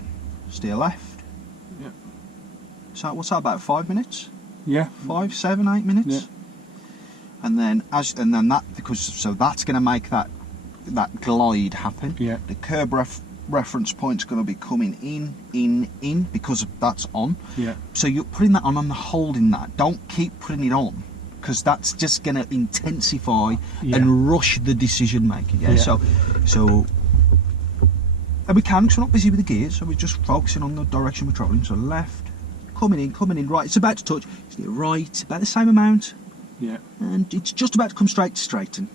steer left. So what's that, about 5 minutes? Yeah. 5, 7, 8 minutes? Yeah. And then that, because so that's going to make that glide happen. Yeah. The curb reference point's going to be coming in because that's on. Yeah. So you're putting that on and holding that. Don't keep putting it on, because that's just going to intensify and rush the decision making. Yeah. So and we can, because we're not busy with the gears, so we're just focusing on the direction we're travelling. So left, coming in, right. It's about to touch. Steer right, about the same amount. Yeah. And it's just about to come straight to straighten.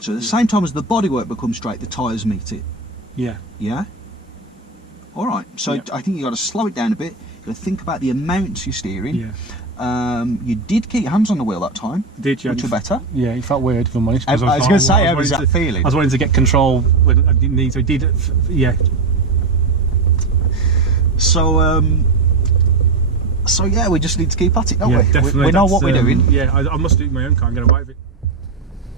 So at the same time as the bodywork becomes straight, the tyres meet it. Yeah. Yeah? Alright, so I think you've got to slow it down a bit. You've got to think about the amount you're steering. Yeah. You did keep your hands on the wheel that time. Did you? Which were better. Yeah, it felt weird, if I'm honest. I was going to say, how was that feeling? I was wanting to get control when I didn't need to. I did it, yeah. So yeah, we just need to keep at it, don't we? Definitely. We know what we're doing. Yeah, I must do my own car and get away with it.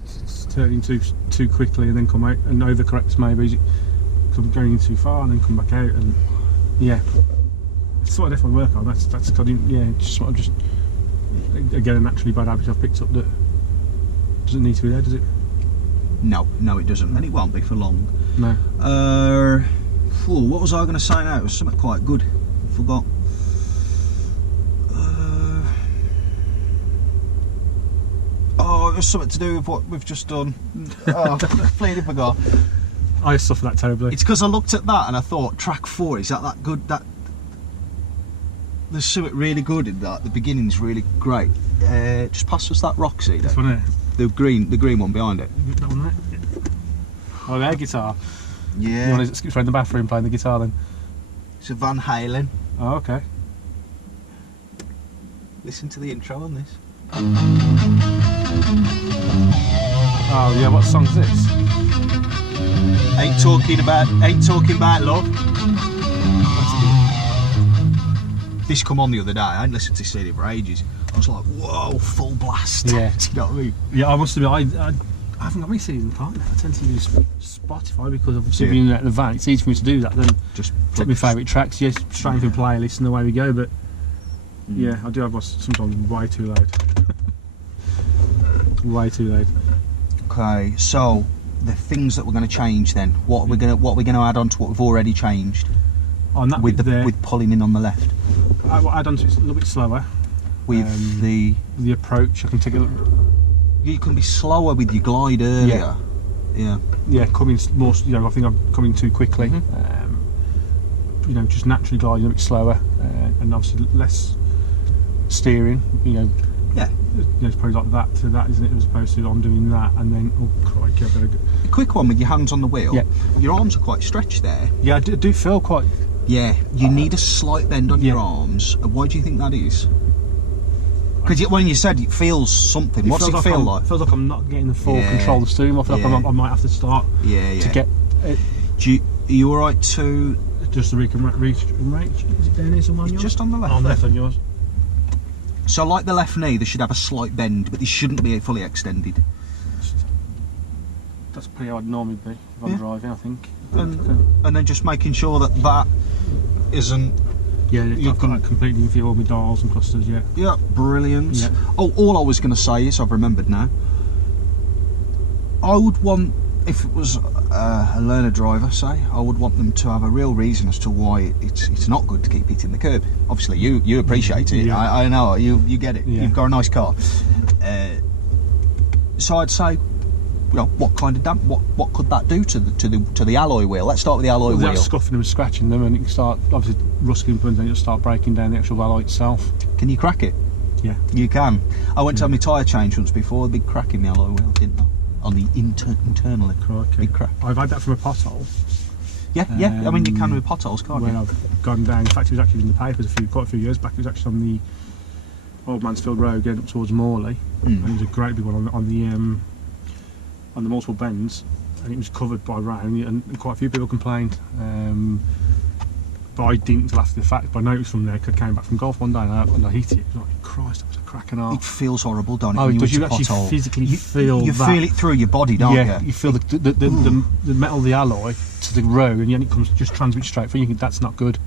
It's turning too quickly and then come out and overcorrect maybe. I'm going in too far and then come back out, and it's what I definitely work on. That's just what I'm just again a naturally bad habit I've picked up that doesn't need to be there, does it? No, it doesn't, and it won't be for long. No. What was I going to say now? It was something quite good. I forgot. It was something to do with what we've just done. Oh, completely forgot. I suffer that terribly. It's because I looked at that and I thought, track 4, is that good? There's something really good in that. The beginning's really great. Just pass us that Roxy. This one here? The green one behind it. That one there? Yeah. Oh, their guitar. Yeah. You want to skip around the bathroom playing the guitar then? It's a Van Halen. Oh, okay. Listen to the intro on this. Oh yeah, what song's this? Ain't talking about love. This come on the other day. I hadn't listened to this CD for ages. I was like, whoa, full blast. Yeah. Do you know what I mean? Yeah, I must admit, I haven't got my CDs in the car now. I tend to use Spotify because obviously being in the van, it's easy for me to do that. Then just take my favourite tracks, straight into a playlist and away we go. But yeah, I do have sometimes way too loud. Way too loud. Okay, so the things that we're going to change then. What are we going to add on to what we've already changed? On that with pulling in on the left. I'll add on to it a little bit slower. With the approach, I can take it. You can be slower with your glide earlier. Yeah, coming more. I think I'm coming too quickly. Just naturally gliding a bit slower, and obviously less steering. Yeah. it's probably like that to that, isn't it? As opposed to I'm doing that and then oh crikey, I better go. A quick one with your hands on the wheel. Yeah. Your arms are quite stretched there. Yeah, I do feel quite. Yeah, you need a slight bend on your arms. Why do you think that is? Because when you said it feels something, what's it feel like? It feels like I'm not getting the full control of the steering. I feel like I might have to start to get it. Are you alright to... Just so we can reach. Is it down here somewhere on yours? Just on the left. On left on yours. So like the left knee, they should have a slight bend, but they shouldn't be fully extended. That's pretty how I'd normally be if I'm driving, I think. And then just making sure that isn't... Yeah, I've got that completely in view, all my dials and clusters, yeah. Yeah, brilliant. Yeah. Oh, all I was going to say is, I've remembered now, I would want, if it was a learner driver, say, I would want them to have a real reason as to why it's not good to keep hitting the curb. Obviously, you appreciate it. Yeah. I know, you get it. Yeah. You've got a nice car. So I'd say, you know, what kind of what could that do to the alloy wheel? Let's start with the alloy wheel. Without scuffing them and scratching them, and you can start obviously rusting them, and then you'll start breaking down the actual alloy itself. Can you crack it? Yeah, you can. I went to have my tyre change once before. A big crack in the alloy wheel, didn't I? On the internally. Crikey. Big crack. I've had that from a pothole. Yeah, yeah. I mean, you can with potholes, can't you? When I've gone down. In fact, it was actually in the papers quite a few years back. It was actually on the Old Mansfield Road going up towards Morley, and it was a great big one on the multiple bends, and it was covered by rain, and quite a few people complained. But I didn't until after the fact. But I noticed from there, 'cause I came back from golf one day and I hit it. It was like, Christ, that was a cracking off. It feels horrible, don't it? Oh, when because you hit a actually pothole. physically feel you that. feel it through your body, don't you? You feel the metal of the alloy to the road, and then it comes just transmits straight through. You think that's not good.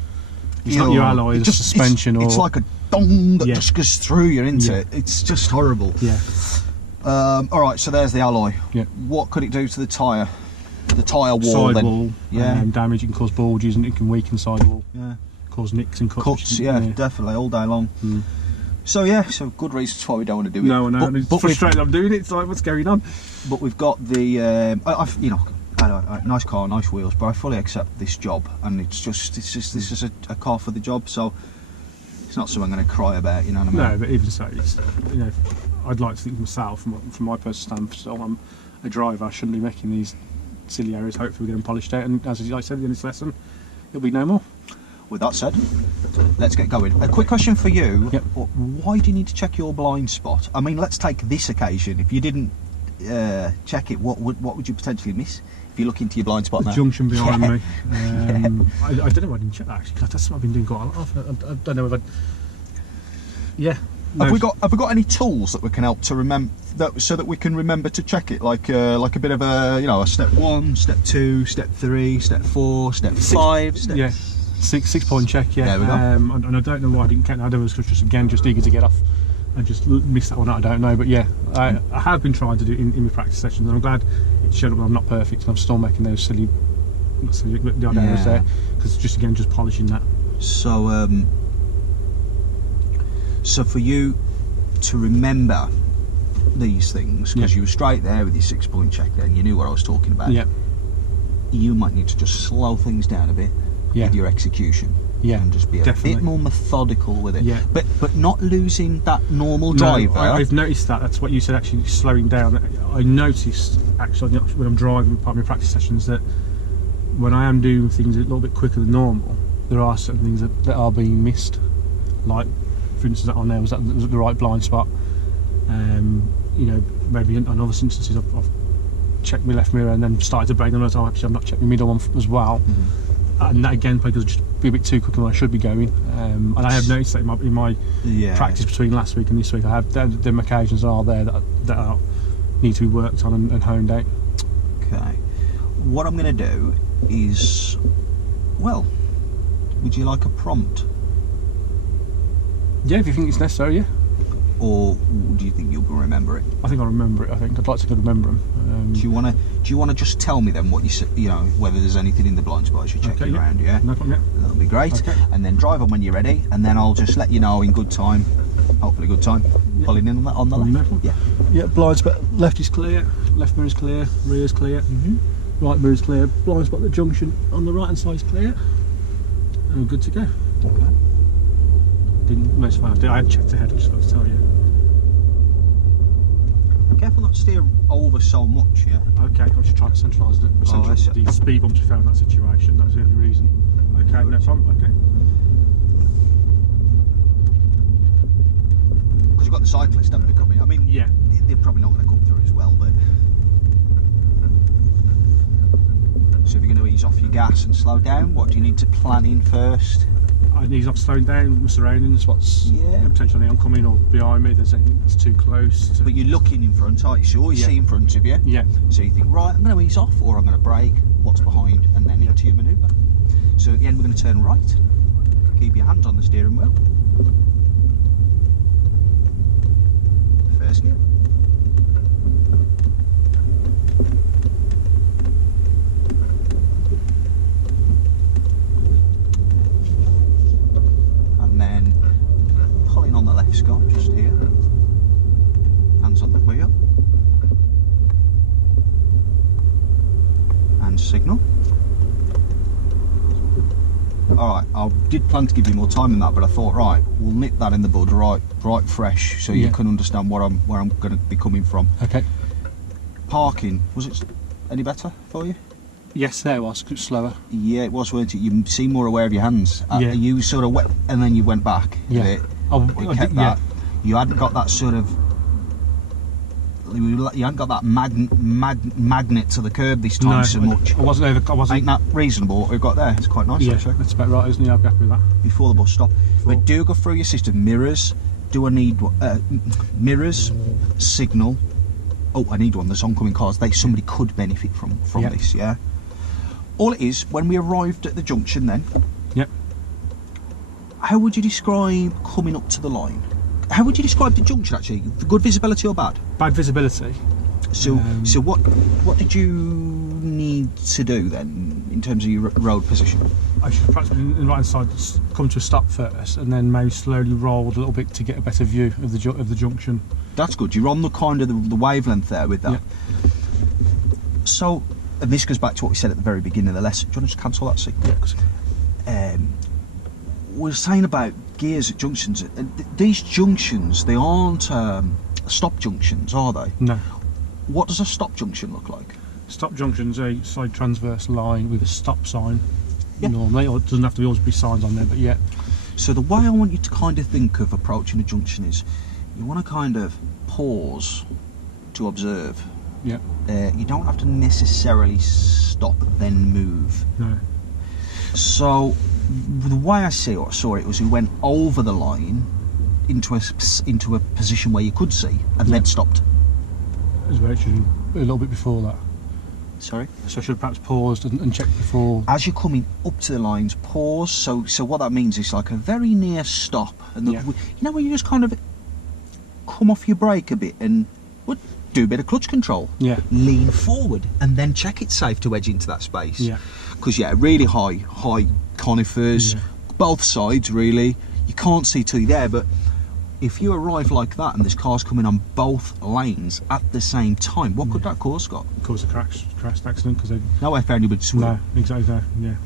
It's not your alloy, it's just suspension, it's like a dong that Yeah. just goes through you into Yeah. it. It's just horrible. Yeah. All right, so there's the alloy. Yeah. What could it do to the tyre? The tyre wall. Sidewall, Yeah. damage. It can cause bulges, and it can weaken sidewall. Yeah. Cause nicks and cuts. Cuts, yeah, definitely, all day long. So yeah, so good reasons why we don't want to do it. No, I know. But, It's but frustrating. I'm doing it. It's like, what's going on? But we've got the, nice car, nice wheels. But I fully accept this job, and it's just this is a car for the job. So it's not something I'm going to cry about. You know what I mean? No, but even so, it's, you know, I'd like to think myself, from my personal standpoint, so I'm a driver. I shouldn't be making these silly errors. Hopefully, we get them polished out, and as I said in this lesson, it'll be no more. With that said, let's get going. A quick question for you. Yep. Why do you need to check your blind spot? I mean, let's take this occasion. If you didn't check it, what would you potentially miss if you look into your blind spot The now? junction behind me. I don't know why I didn't check that actually, because that's something I've been doing quite a lot of. I don't know if Yeah. No. Have we got any tools that we can help to remember so that we can remember to check it, like a bit of a step 1, step 2, step 3, step 4, step 5. Step... Yeah. 6 point check, yeah. There we go. And I don't know why I didn't count that. I was just eager to get off. I just missed that one out, I don't know. But yeah, I have been trying to do it in my practice sessions, and I'm glad it showed up that I'm not perfect, and I'm still making those silly, the odd errors there, because just polishing that. So, so for you to remember these things, because you were straight there with your 6 point check then, you knew what I was talking about. Yeah. You might need to just slow things down a bit. With your execution, and just be a bit more methodical with it. Yeah, but not losing that normal driver. No, I've noticed that. That's what you said. Actually, slowing down. I noticed actually when I'm driving part of my practice sessions that when I am doing things a little bit quicker than normal, there are certain things that are being missed. Like, for instance, that on there was the right blind spot. Maybe on other instances I've checked my left mirror and then started to brake them. And I was actually I've not checked my middle one as well. And that again, because just be a bit too quick than I should be going. And I have noticed that in my practice between last week and this week, I have them occasions are there that need to be worked on and honed out. Okay. What I'm going to do is, well, would you like a prompt? Yeah, if you think it's necessary, yeah. Or do you think you'll remember it? I think I'll remember it. I'd like to remember them. Do you want to just tell me then what whether there's anything in the blind spot as you're checking around? Yeah. No problem. Yeah. That'll be great. Okay. And then drive on when you're ready, and then I'll just let you know in good time. Hopefully, good time. Yeah. Pulling in on the left. No problem. Yeah. Blind spot left is clear. Left mirror is clear. Rear is clear. Right mirror is clear. Blind spot the junction on the right hand side is clear. And we're good to go. Okay. Didn't most far. I had checked ahead. I just got to tell you. not steer over so much, yeah. Okay, I was just trying to centralise the speed bumps we found in that situation. That was the only reason. Okay, no problem. Okay. Because you've got the cyclist, haven't you, coming? I mean, yeah, they're probably not going to come through as well, but. So if you're going to ease off your gas and slow down, what do you need to plan in first? I need to slowing down my surroundings, what's potentially oncoming or behind me, if there's anything that's too close. But you're looking in front, aren't you? So you always see in front of you. Yeah. So you think, right, I'm going to ease off, or I'm going to brake, what's behind, and then into your manoeuvre. So at the end we're going to turn right, keep your hands on the steering wheel. First gear. Then pulling on the left scot just here, hands on the wheel and signal. Alright, I did plan to give you more time than that, but I thought, right, we'll nip that in the bud right fresh so you can understand where I'm going to be coming from. Okay. Parking, was it any better for you? Yes, there it was. Slower. Yeah, it was, weren't it? You seemed more aware of your hands. Yeah. You sort of went, and then you went back. Yeah. You kept that. You hadn't got that sort of. You hadn't got that magnet to the curb this time so much. I wasn't. Ain't that reasonable? What we've got there? It's quite nice. Yeah, actually. that's about right, isn't it? I'm happy with that. Before the bus stop, but do go through your system. Mirrors. Do I need mirrors? Signal. Oh, I need one. There's oncoming cars. Somebody could benefit from this. Yeah. All it is, when we arrived at the junction then, how would you describe coming up to the line? How would you describe the junction actually? Good visibility or bad? Bad visibility. So what did you need to do then in terms of your road position? I should perhaps on the right hand side come to a stop first and then maybe slowly roll a little bit to get a better view of the junction. That's good. You're on the kind of the wavelength there with that. Yeah. So, and this goes back to what we said at the very beginning of the lesson. Do you want to just cancel that signal? Yeah. We're saying about gears at junctions. These junctions, they aren't stop junctions, are they? No. What does a stop junction look like? Stop junction's a side transverse line with a stop sign. Normally, or it doesn't have to always be signs on there, but yeah. So the way I want you to kind of think of approaching a junction is, you want to kind of pause to observe. Yeah. You don't have to necessarily stop then move. No. So the way I saw it was we went over the line into a position where you could see and then stopped. It was actually a little bit before that. Sorry? So I should have perhaps paused and checked before. As you're coming up to the lines, pause. So what that means is like a very near stop. And you know when you just kind of come off your brake a bit and do a bit of clutch control. Yeah. Lean forward and then check it's safe to edge into that space. Yeah. Because really high conifers, both sides really. You can't see till you're there, but if you arrive like that and there's cars coming on both lanes at the same time, what could that cause, Scott? Cause a crash accident because they. No way for anybody to swim. No, exactly. Yeah.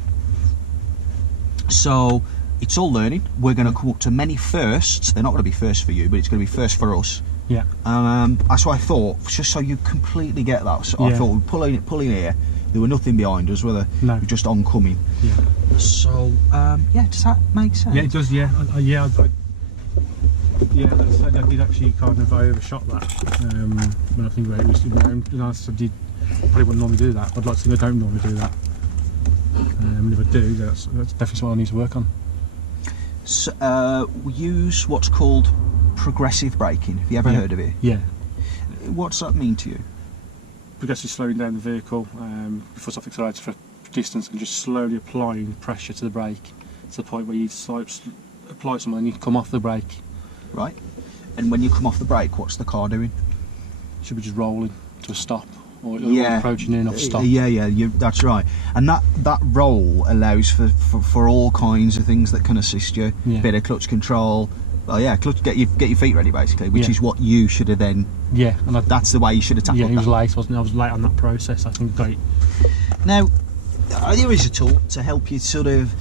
So it's all learning. We're going to come up to many firsts. They're not going to be first for you, but it's going to be first for us. Yeah. That's what I thought. Just so you completely get that. So I thought we're pulling here. There were nothing behind us, were there? No. We were just oncoming. Yeah. So does that make sense? Yeah, it does. Yeah. I did actually kind of overshot that when I think about it. It was nice. I probably wouldn't normally do that. I'd like to think I don't normally do that. And if I do, that's definitely something I need to work on. So, we use what's called progressive braking. Have you ever heard of it? Yeah. What does that mean to you? Progressively slowing down the vehicle before it's off accelerator for distance and just slowly applying pressure to the brake to the point where you apply something and you come off the brake. Right. And when you come off the brake, what's the car doing? Should be just rolling to a stop or approaching in off stop. Yeah, that's right. And that roll allows for all kinds of things that can assist you. Yeah. Bit of clutch control. Well, get your feet ready basically, which is what you should have then. Yeah, and that's the way you should have tackled that. Yeah, he was late, wasn't he? I was late on that process. I think great. Now, there is a tool to help you sort of.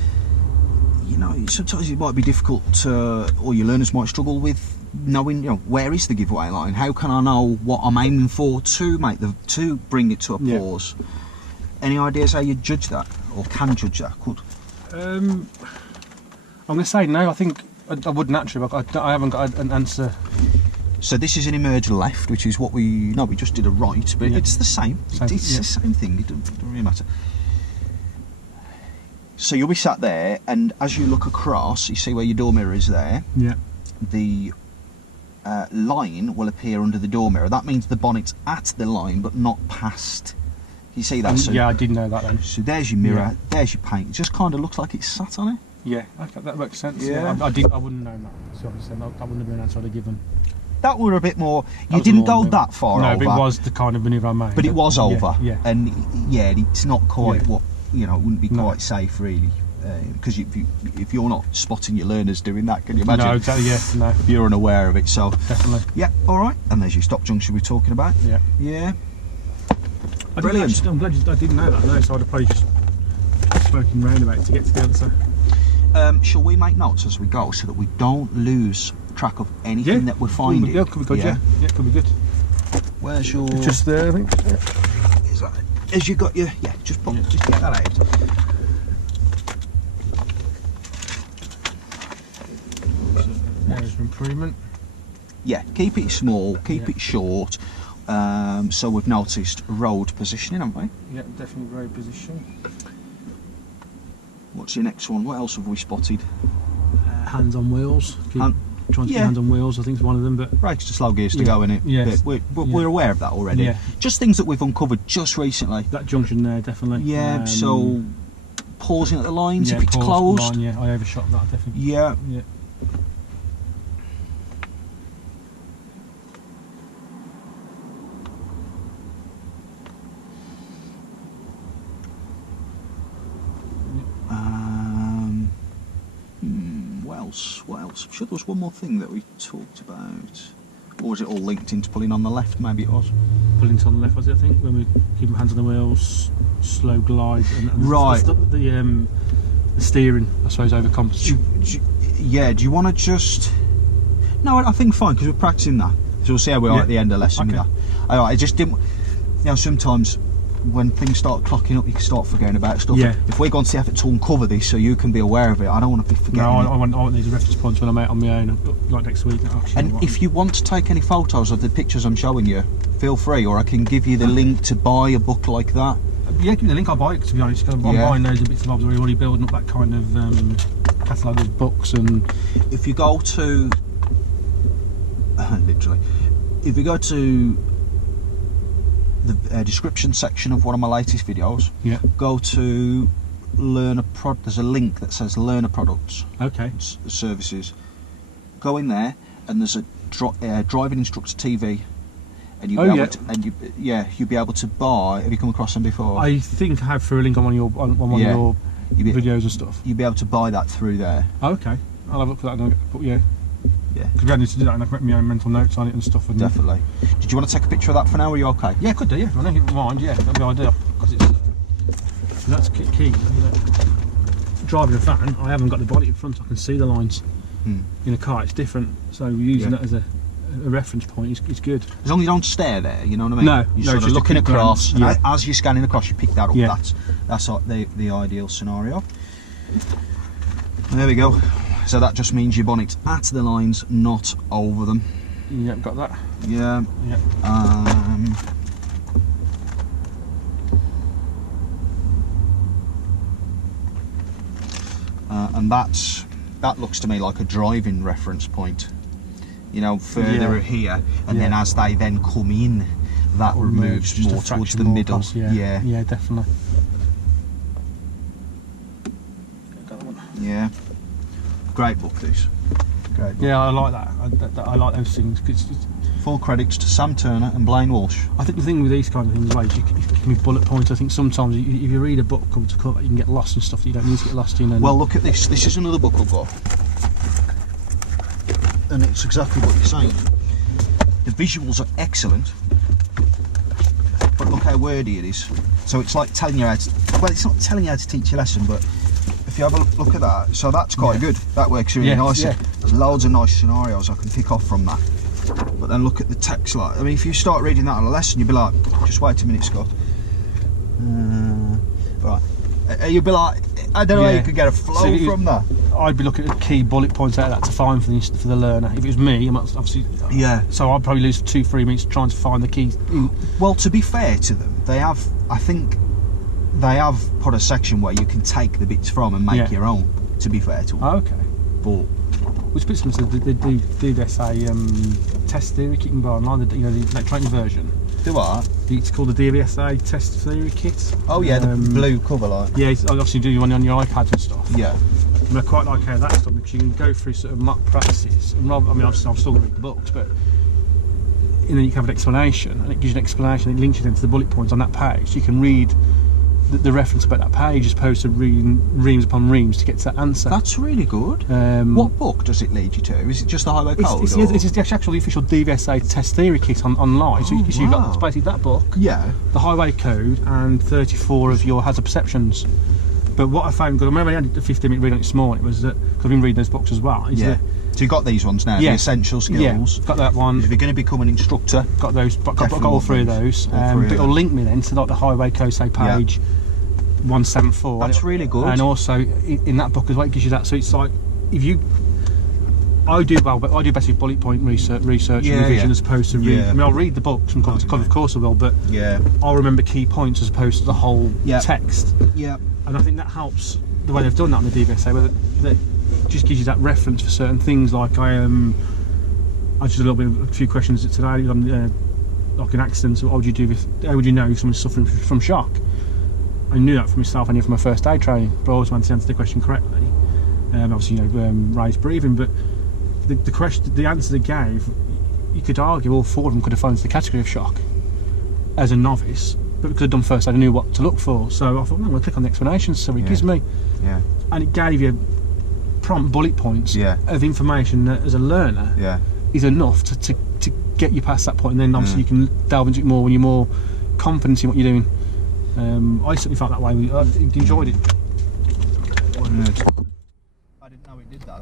Sometimes it might be difficult or your learners might struggle with knowing, where is the giveaway line? How can I know what I'm aiming for to bring it to a pause? Any ideas how you judge that, or can judge that? Could? I'm going to say no. I think I would naturally, but I haven't got an answer. So this is an emerge left, which is what we just did a right, but it's the same. It's the same thing. It doesn't really matter. So you'll be sat there, and as you look across, you see where your door mirror is there. Yeah. The line will appear under the door mirror. That means the bonnet's at the line, but not past. You see that? Yeah, I didn't know that then. So there's your mirror, there's your paint. It just kind of looks like it's sat on it. Yeah, okay, that makes sense. Yeah. I wouldn't know that. So obviously, that wouldn't have been an answer I'd have given. That were a bit more. You didn't go that far over. No, but it was the kind of manoeuvre I made. But it was over. Yeah. And it's not quite what it wouldn't be quite safe really, because if you're not spotting your learners doing that, can you imagine? No, exactly. Yeah, no. You're unaware of it, so definitely. Yeah, all right. And there's your stop junction we're talking about. Yeah. Yeah. Brilliant. I'm glad I didn't know that. No, so I'd have probably just spoken round about it to get to the other side. Shall we make notes as we go so that we don't lose track of anything that we're finding? Yeah, could be good. Yeah, could be good. Where's your? Just there, I think. Is that, as you got your? Yeah, just get that out. Areas for improvement. Yeah, keep it small, keep it short. So we've noticed road positioning, haven't we? Yeah, definitely road position. What's your next one? What else have we spotted? Hands on wheels. Trying to get hands on wheels, I think is one of them. But brakes to slow gears to go in it. Yes. We're aware of that already. Yeah. Just things that we've uncovered just recently. That junction there, definitely. Yeah. So pausing at the lines if it's closed. Line, I overshot that definitely. Yeah. Yeah. What else? I'm sure there was one more thing that we talked about. Or was it all linked into pulling on the left? Maybe it was. Pulling on the left, was it, I think? When we keep hands on the wheels, slow glide. And right. The steering, I suppose, overcompensates. Yeah, do you want to just... No, I think fine, because we're practicing that. So we'll see how we are at the end of the lesson with that. I just didn't... sometimes when things start clocking up, you can start forgetting about stuff. Yeah. If we're going to have to uncover this so you can be aware of it, I don't want to be forgetting. No, I want these reference points when I'm out on my own, like next week. And if you want to take any photos of the pictures I'm showing you, feel free, or I can give you the link to buy a book like that. Yeah, give me the link, I'll buy it, to be honest. I'm buying those bits and bobs, we're already building up that kind of catalogue of books. And if you go to... literally. If you go to the description section of one of my latest videos, go to there's a link that says learner products. Okay. Services. Go in there, and there's a driving instructor TV, and you'll be able to buy. Have you come across them before? I think I have, through a link on one of your videos and stuff. You'll be able to buy that through there. Oh, okay. I'll have a look for that. But yeah. Because we need to do that, and I can make my own mental notes on it and stuff. Definitely. Did you want to take a picture of that for now? Or are you okay? Yeah, I could do. Yeah, I don't mind. Yeah, that'd be ideal. Because that's key. Driving a van, I haven't got the body in front. I can see the lines. In a car, it's different. So using that as a reference point is good. As long as you don't stare there, you know what I mean? No, you're sort of looking across. As you're scanning across, you pick that up. Yeah. That's the ideal scenario. There we go. So that just means your bonnet's at the lines, not over them. Yep, got that. Yeah. Yep. And that looks to me like a driving reference point. Further here, and then as they then come in, that moves more towards the middle. Across, yeah, definitely. Yeah. Great book, this. Great book. Yeah, I like that. I like those things. Full credits to Sam Turner and Blaine Walsh. I think the thing with these kind of things, like, you can be bullet points. I think sometimes if you read a book cover to cover, you can get lost in stuff that you don't need to get lost in. Well, look at this. This is another book I've got, and it's exactly what you're saying. The visuals are excellent, but look how wordy it is. So it's like telling you how to... Well, it's not telling you how to teach a lesson, but if you have a look at that, so that's quite good. That works really nicely. Yeah. There's loads of nice scenarios I can pick off from that. But then look at the text, like, I mean, if you start reading that on a lesson, you'd be like, just wait a minute, Scott. Right. You'd be like, I don't know how you could get a flow from that. I'd be looking at key bullet points out of that to find for the learner. If it was me, I'm obviously so I'd probably lose 2-3 minutes trying to find the key. Well, to be fair to them, they have, I think, they have put a section where you can take the bits from and make your own. To be fair to them. Oh, okay. But which bits of them do they say test theory kit you can buy online? The electronic version. Do what? It's called the DVSA test theory kit. Oh yeah, the blue cover like. Yeah, it's obviously do one on your iPad and stuff. Yeah. And I quite like how that's done because you can go through sort of mock practices. And rather, I mean, I'm still going to read the books, but and then you can have an explanation, and it gives you an explanation. It links you then to the bullet points on that page. You can read the reference about that page as opposed to reading reams upon reams to get to that answer. That's really good. What book does it lead you to? Is it just the Highway Code? It's the official DVSA test theory kit online. So you've got basically that book, the Highway Code, and 34 of your hazard perceptions. But what I found good, I remember I had a 15-minute read on it this morning, was that, because I've been reading those books as well. So you've got these ones now, the essential skills. Yeah, got that one. If you're going to become an instructor, got those. Got all three of those. But it'll link me then to like the Highway Code, say page 174. That's really good. And also in that book as well, it gives you that. So it's like if you, I do best with bullet point research and revision as opposed to read. I mean, I'll read the books from cover to cover, of course I will, but I'll remember key points as opposed to the whole text. Yeah. And I think that helps the way they've done that on the DVSA, where that just gives you that reference for certain things. Like I just a few questions today on like an accident. So what would you do how would you know if someone's suffering from shock? I knew that for myself. I knew from my first aid training, but I always wanted to answer the question correctly. Obviously, raised breathing, but the answer they gave, you could argue all four of them could have fallen into the category of shock as a novice, but because I'd done first aid, I knew what to look for. So I thought, I'm going to click on the explanations. So it gives me, and it gave you prompt bullet points of information that, as a learner, is enough to get you past that point, and then obviously you can delve into it more when you're more confident in what you're doing. I certainly felt that way. I enjoyed it. I didn't know it did that.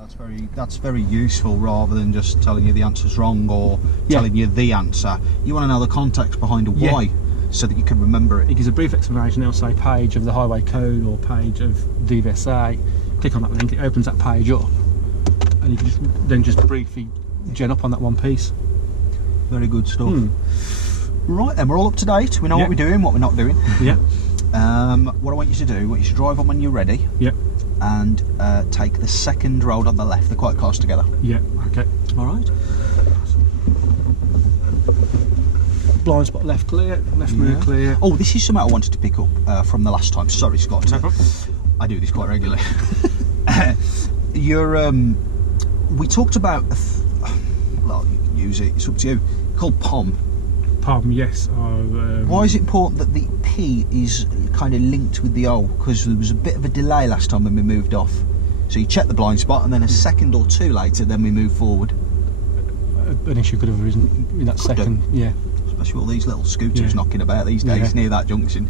That's very useful, rather than just telling you the answer's wrong or telling you the answer. You want to know the context behind a why, so that you can remember it. It gives a brief explanation. It'll say page of the Highway Code or page of DVSA. Click on that link, it opens that page up, and you can just briefly gen up on that one piece. Very good stuff. Right then, we're all up to date. We know what we're doing, what we're not doing. What I want you to do, I want you to drive on when you're ready. And take the second road on the left. They're quite close together. Okay. All right. Blind spot left clear, left mirror clear. Oh, this is something I wanted to pick up from the last time. Sorry, Scott. No problem. I do this quite regularly. We talked about, well, you can use it, it's up to you, called POM. POM, yes. Why is it important that the P is kind of linked with the O? Because there was a bit of a delay last time when we moved off. So you check the blind spot, and then a second or two later, then we move forward. An issue could have arisen in that second, Especially all these little scooters knocking about these days near that junction.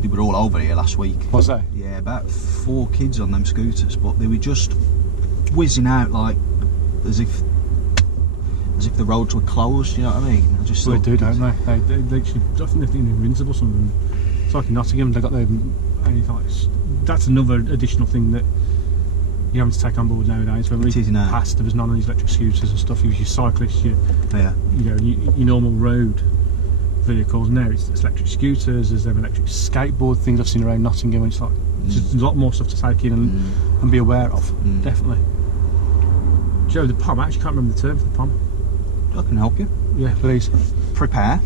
They were all over here last week. What's that? Yeah, about 4 kids on them scooters, but they were just whizzing out like as if the roads were closed. You know what I mean? I just they do, don't they? They actually, I think they're invincible. Some of them. It's like in Nottingham, they got their. That's another additional thing that you have to take on board nowadays. When we passed, there was none of these electric scooters and stuff. It was your cyclists, your normal road vehicles. Now it's electric scooters. There's them electric skateboard things I've seen around Nottingham. It's like there's a lot more stuff to take in and be aware of. Definitely. Joe, the POM. I actually can't remember the term for the POM. I can help you. Yeah, please. Prepare.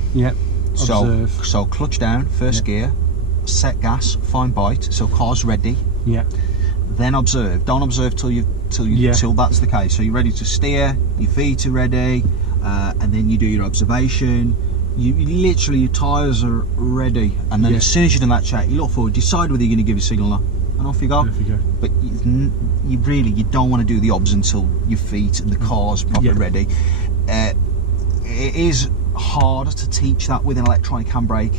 Observe. So clutch down, first gear, set gas, find bite. So car's ready. Then observe. Don't observe till that's the case. So you're ready to steer. Your feet are ready, and then you do your observation. You literally, your tyres are ready, and then as soon as you've done that check, you look forward, decide whether you're going to give a signal or not, and off you go. But you don't want to do the obs until your feet and the car's properly ready. It is hard to teach that with an electronic handbrake,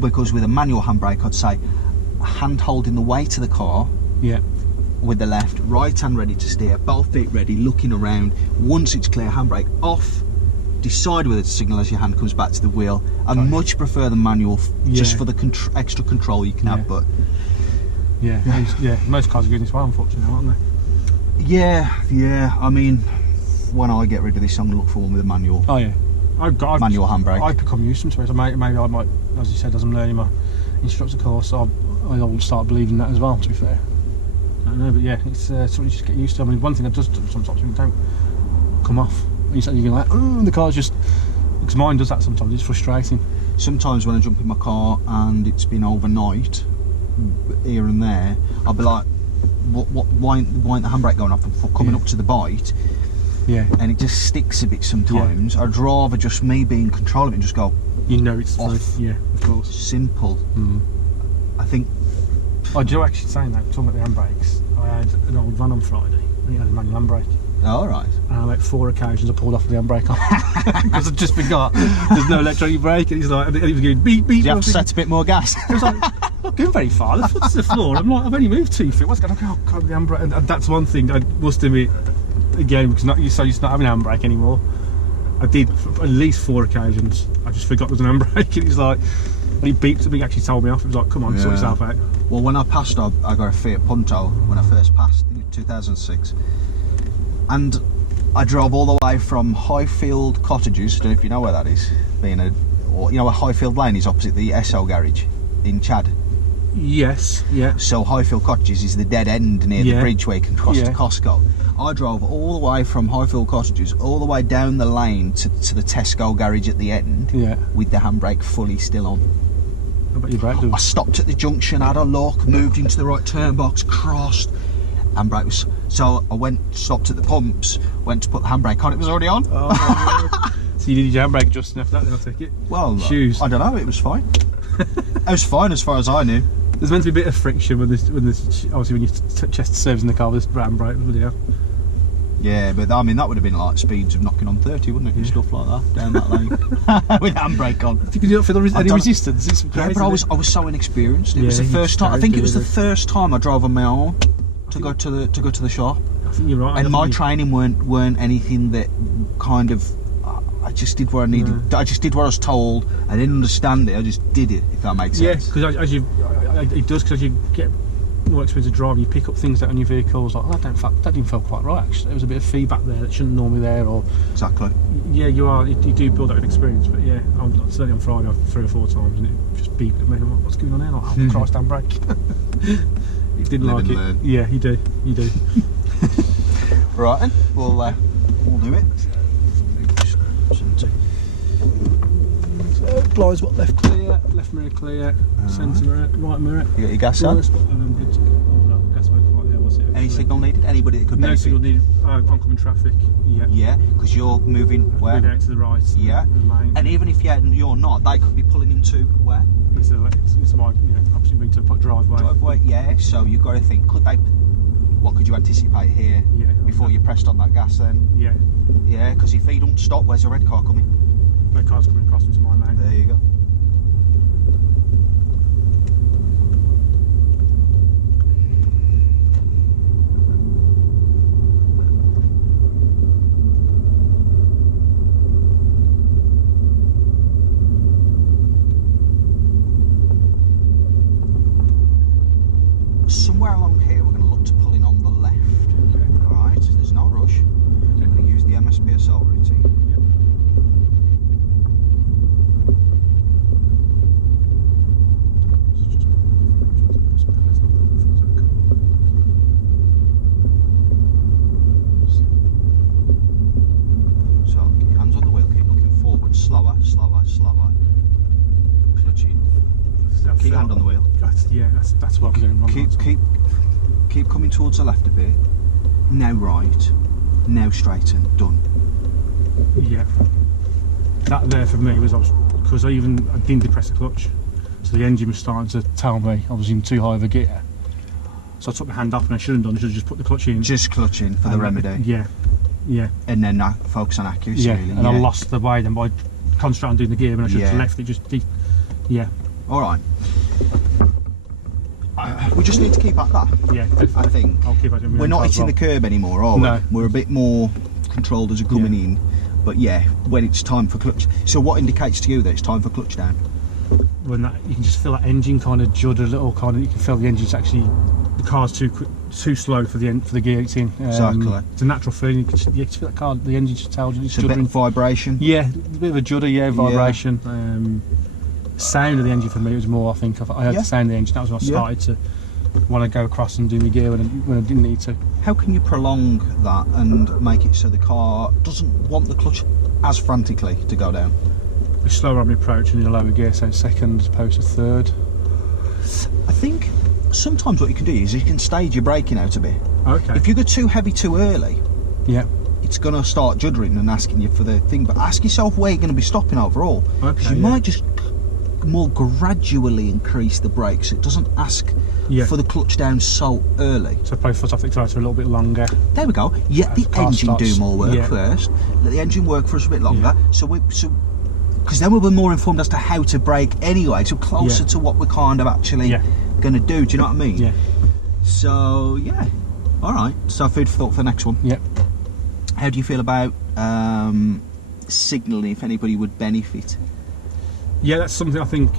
because with a manual handbrake, I'd say hand holding the weight of the car Yeah. with the left, right hand ready to steer, both feet ready, looking around. Once it's clear, handbrake off. Decide whether to signal as your hand comes back to the wheel. I much prefer the manual, just for the extra control you can have. But yeah, most cars are doing this well, unfortunately, aren't they? Yeah. I mean, when I get rid of this, I'm gonna look for one with a manual. Oh yeah, manual handbrake. I've become used to them, so maybe I might, as you said, as I'm learning my instructor course, I'll start believing that as well. To be fair, I don't know, but yeah, it's something you just get used to. I mean, one thing that does sometimes when you don't come off. You're like, oh, the car's just, because mine does that sometimes. It's frustrating. Sometimes when I jump in my car and it's been overnight, here and there, I'll be like, why ain't the handbrake going off and coming up to the bite? Yeah. And it just sticks a bit sometimes. I'd rather just me be in control of it and just go. You know it's off. Yeah, of course. Simple. I think. I do actually saying that, talking about the handbrakes. I had an old van on Friday and it had a manual handbrake. Oh, right. And on like 4 occasions I pulled off the handbrake on because I just forgot there's no electronic brake, and he's like, and he was going beep beep. Do you have to set a bit more gas? I was like, not going very far. The foot's to the floor. I'm like, I've only moved 2 feet. What's going on? Oh God, the handbrake. And that's one thing I must admit again, because you're so used to not having a handbrake anymore. I did at least 4 occasions. I just forgot there was an handbrake, and he's like, and he beeped at me. Actually told me off. He was like, come on, sort yourself out. Well, when I passed, I got a Fiat Punto when I first passed in 2006, and I drove all the way from Highfield Cottages. I don't know if you know where that is. Or you know where Highfield Lane is opposite the SL garage in Chad. Yes, yeah. So Highfield Cottages is the dead end near the bridge where you can cross to Costco. I drove all the way from Highfield Cottages all the way down the lane to the Tesco garage at the end with the handbrake fully still on. How about your brake doing? I stopped at the junction, had a look, moved into the right turn box, crossed. Handbrake was, so I stopped at the pumps, went to put the handbrake on, it was already on. Oh, so you did your handbrake just after that, then I'll take it? Well, shoes. I don't know, it was fine. It was fine as far as I knew. There's meant to be a bit of friction when obviously when you chest servicing the car with this handbrake, bloody hell. Yeah, but I mean that would have been like speeds of knocking on 30, wouldn't it? And stuff like that down that lane with handbrake on. Did you not feel any resistance? It's crazy, but I was so inexperienced. It was the first time. I think it was the first time I drove on my own to go to the shop. I think you're right. And my training weren't anything that kind of. I just did what I needed. I just did what I was told. I didn't understand it. I just did it. If that makes sense. Yeah, because it does. Because as you get more experience of driving, you pick up things that on your vehicles like, oh, that didn't feel quite right. Actually, there was a bit of feedback there that shouldn't normally there. Or exactly. Yeah, you do build up an experience. But yeah, certainly on Friday 3 or 4 times, and it just beeped at me. I'm like, what's going on here? Like, oh Christ, handbrake. He didn't like it. Learn. Yeah, you do. Right, then we'll do it. So blinds what left clear, left mirror clear, centre mirror, right mirror. You got your gas on? Any signal needed? Anybody that could benefit? No signal needed. Oncoming traffic. Yeah. Yeah, because you're moving where? Moving out to the right. Yeah. The lane. And even if you're not, they could be pulling into where? It's my obviously moving to a driveway. Driveway. Yeah. So you've got to think. What could you anticipate here? Yeah. Before you pressed on that gas, then. Yeah. Yeah, because if he don't stop, where's the red car coming? Red car's coming across into my lane. There you go. Somewhere along here, we're going to look to pull in on the left. Okay. All right. There's no rush. We're going to use the MSPSL routine. Yep. So get your hands on the wheel, keep looking forward, slower. Clutching. Keep your hand on the wheel. That's what I'm doing wrong. Keep coming towards the left a bit. Now right. Now straighten. Done. Yeah. That there for me was because I didn't depress the clutch, so the engine was starting to tell me I was in too high of a gear. So I took my hand off, and I shouldn't have done. I should have just put the clutch in. Just clutching for the remedy. Yeah. And then focus on accuracy. Yeah. Really. And I lost the way then by concentrating on doing the gear, and I should have left it. Yeah. All right. we just need to keep at that. Yeah, definitely. I think. I'll keep at it. We're not hitting the curb anymore, are we? No. We're a bit more controlled as we're coming in. But yeah, when it's time for clutch. So what indicates to you that it's time for clutch down? When you can just feel that engine kind of judder a little, kind of. You can feel the engine's actually, the car's too slow for the gear it's in. Exactly. It's a natural feeling. You can just feel that car. The engine just tells you it's a bit of vibration. Yeah, a bit of a judder. Yeah, vibration. Sound of the engine for me was more. I think I heard the sound of the engine. That was when I started to want to go across and do my gear when I didn't need to. How can you prolong that and make it so the car doesn't want the clutch as frantically to go down? We're slower on the approach and in a lower gear, so second as opposed to third. I think sometimes what you can do is you can stage your braking out a bit. Okay. If you go too heavy too early, it's going to start juddering and asking you for the thing. But ask yourself where you're going to be stopping overall. Okay. You might just more gradually increase the brakes. It doesn't ask for the clutch down so early. So probably foot off the accelerator a little bit longer. There we go. Let the engine do more work first. Let the engine work for us a bit longer. Because then we'll be more informed as to how to brake anyway, so closer to what we're kind of actually going to do. Do you know what I mean? Yeah. So all right. So food for thought for the next one. Yeah. How do you feel about signalling? If anybody would benefit? Yeah, that's something I think.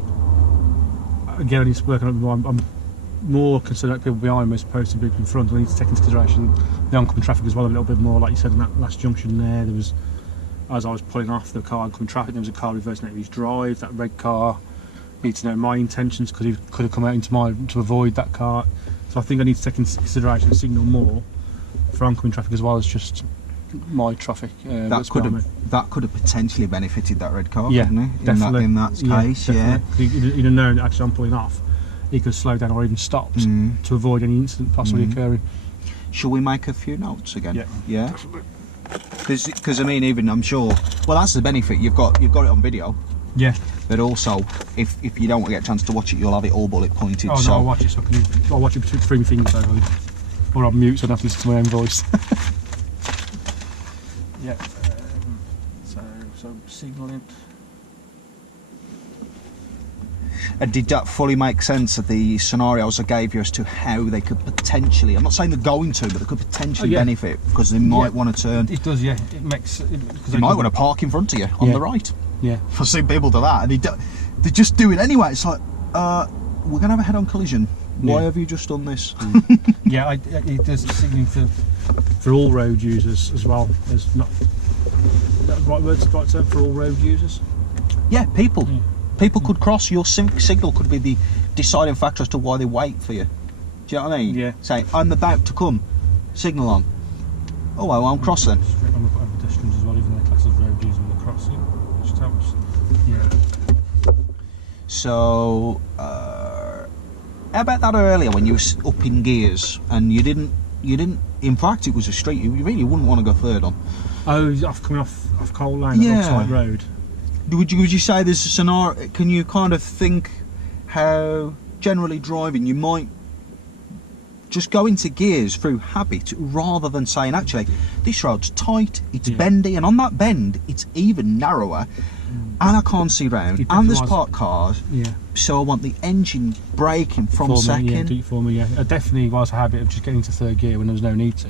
Again, I need to work on it more. I'm more concerned about people behind me as opposed to people in front. I need to take into consideration the oncoming traffic as well a little bit more. Like you said in that last junction there was, as I was pulling off the car oncoming traffic, there was a car reversing out of his drive. That red car needs to know my intentions because he could have come out into mine to avoid that car. So I think I need to take into consideration the signal more for oncoming traffic as well as just my traffic. That could have potentially benefited that red car, yeah, couldn't it? Definitely. In that case, He'd have known actually I'm pulling off. He could slow down or even stop to avoid any incident possibly occurring. Shall we make a few notes again? Yeah. Because I mean, even I'm sure. Well, that's the benefit. You've got it on video. Yeah. But also, if you don't get a chance to watch it, you'll have it all bullet pointed. Oh no, I'll watch it. So I'll watch it between my fingers though, or I'll mute so I don't have to listen to my own voice. Yeah. So signalling. And did that fully make sense of the scenarios I gave you as to how they could potentially, I'm not saying they're going to, but they could potentially benefit because they might want to turn. It does, yeah. It makes. They might want to park in front of you on the right. Yeah. I've seen people do that and they just do it anyway. It's like, we're going to have a head-on collision. Why have you just done this? Yeah, it does signalling for all road users as well. There's not that right term for all road users. Yeah, people. Yeah. People could cross. Your signal could be the deciding factor as to why they wait for you. Do you know what I mean? Yeah. Say, I'm about to come. Signal on. Oh well, I'm crossing. And we've got pedestrians as well, even though class as road users when they're crossing, which helps. Yeah. So, how about that earlier when you were up in gears and you didn't. In fact, it was a street you really wouldn't want to go third on. Oh, coming off Coal Lane, Lockside Road. Would you say there's a scenario? Can you kind of think how generally driving you might just go into gears through habit rather than saying, actually, this road's tight, it's bendy, and on that bend it's even narrower, and I can't see round, and there's parked cars. Yeah. So I want the engine braking from second. Deep for me, yeah. It definitely was a habit of just getting into third gear when there was no need to.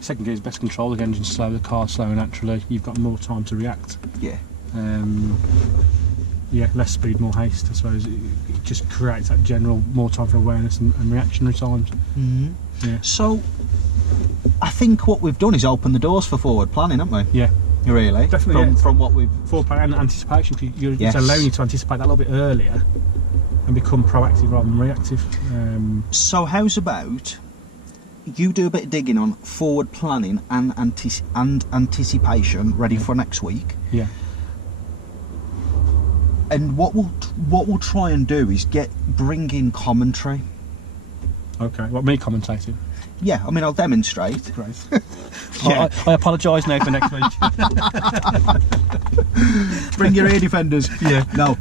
Second gear is best control. The engine's slow, the car's slower naturally. You've got more time to react. Yeah. Less speed, more haste. I suppose it just creates that general more time for awareness and reactionary times. Yeah. So I think what we've done is open the doors for forward planning, haven't we? Yeah. Really? Definitely. From what we've forward planning and anticipation. It's allowing you to anticipate that a little bit earlier and become proactive rather than reactive. So how's about you do a bit of digging on forward planning and anticipation ready for next week? Yeah. And what we'll try and do is bring in commentary. Okay. What, me commentating? Yeah, I mean I'll demonstrate. Great. Yeah. I apologise now for next week. Bring your ear defenders. Yeah. No.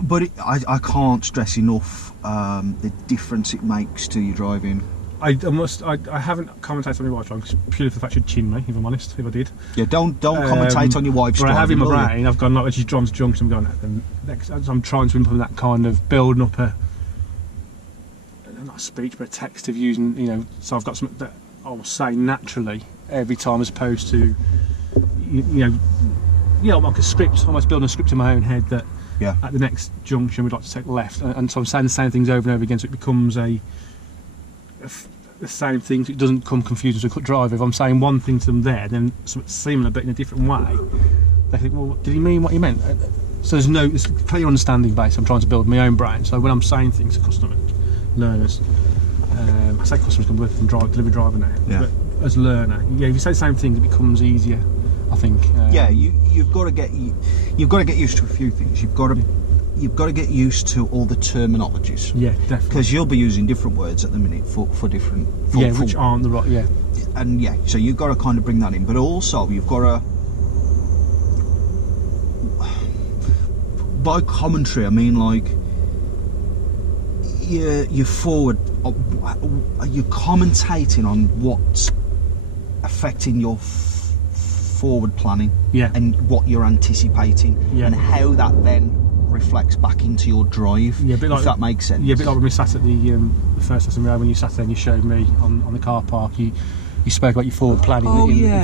But I can't stress enough the difference it makes to your driving I haven't commentated on my wife's driving purely for the fact she'd chin me, if I'm honest, if I did. Yeah, don't commentate on your wife's but driving. I have in my brain, I've gone, like, when she's drawn to Junction, I'm going, next, I'm trying to implement that kind of building up not a speech, but a text of using, you know, so I've got something that I'll say naturally every time, as opposed to, you know, like a script, almost building a script in my own head that at the next junction we'd like to take left, and so I'm saying the same things over and over again, so it becomes the same thing, so it doesn't come confusing to a cut driver. If I'm saying one thing to them there, then something similar but in a different way, they think, well, did he mean what he meant? So it's a clear understanding base I'm trying to build my own brain, so when I'm saying things to customers, learners, I say customers can work from delivery driver now, but as a learner, if you say the same things, it becomes easier, I think. You've got to get used to a few things. You've got to get used to all the terminologies. Yeah, definitely. Because you'll be using different words at the minute for different. Which aren't the right. Yeah. And so you've got to kind of bring that in, but also you've got to. By commentary, I mean like. You're forward. You're commentating on what's affecting your forward planning, and what you're anticipating, and how that then reflects back into your drive. Yeah, a bit like, if that makes sense. Yeah, a bit like when we sat at the first lesson we had, when you sat there and you showed me on the car park. You spoke about your forward planning.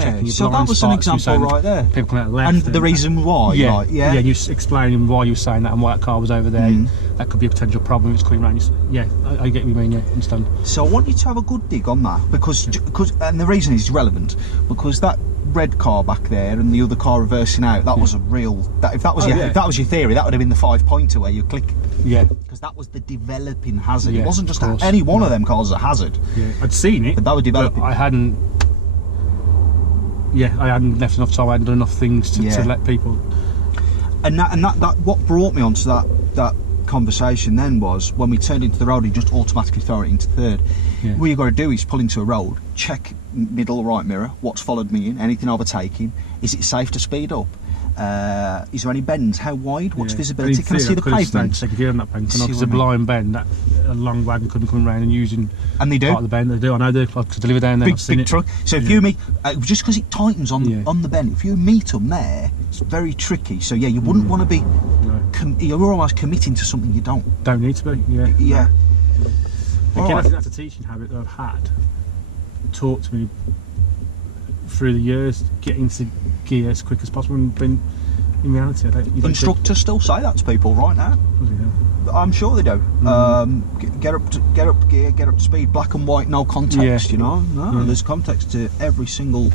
Checking your so that was an example right there. People coming out left. And the reason why. And you explaining why you were saying that and why that car was over there. That could be a potential problem. It's coming around. I get what you mean. Yeah, understand. So I want you to have a good dig on that because and the reason is relevant because that red car back there and the other car reversing out. That was a real. If that was your theory, that would have been the 5-pointer where you click. Yeah. Because that was the developing hazard. It wasn't just any one of them cars a hazard. Yeah, I'd seen it. But that was developing. But I hadn't. Yeah, I hadn't left enough time. I hadn't done enough things to let people. And that what brought me onto that conversation then was when we turned into the road, you just automatically throw it into third. Yeah. What you've got to do is pull into a road, check middle right mirror, what's followed me in, anything overtaking, is it safe to speed up? Is there any bends? How wide? What's visibility? Can I see the pavement? If you're in that bend, because it's a blind bend, that a long wagon couldn't come around and using part of the bend. They do. I know they like to deliver down there. Big truck. So if you meet, just because it tightens on the bend, if you meet them there, it's very tricky. So you wouldn't want to be. You're almost committing to something you don't need to be. Yeah. Again, I think that's a teaching habit that I've had. Taught to me through the years, get into gear as quick as possible, and been in reality, instructors still say that to people right now. I'm sure they do. Get up to gear, get up to speed, black and white, no context. There's context to every single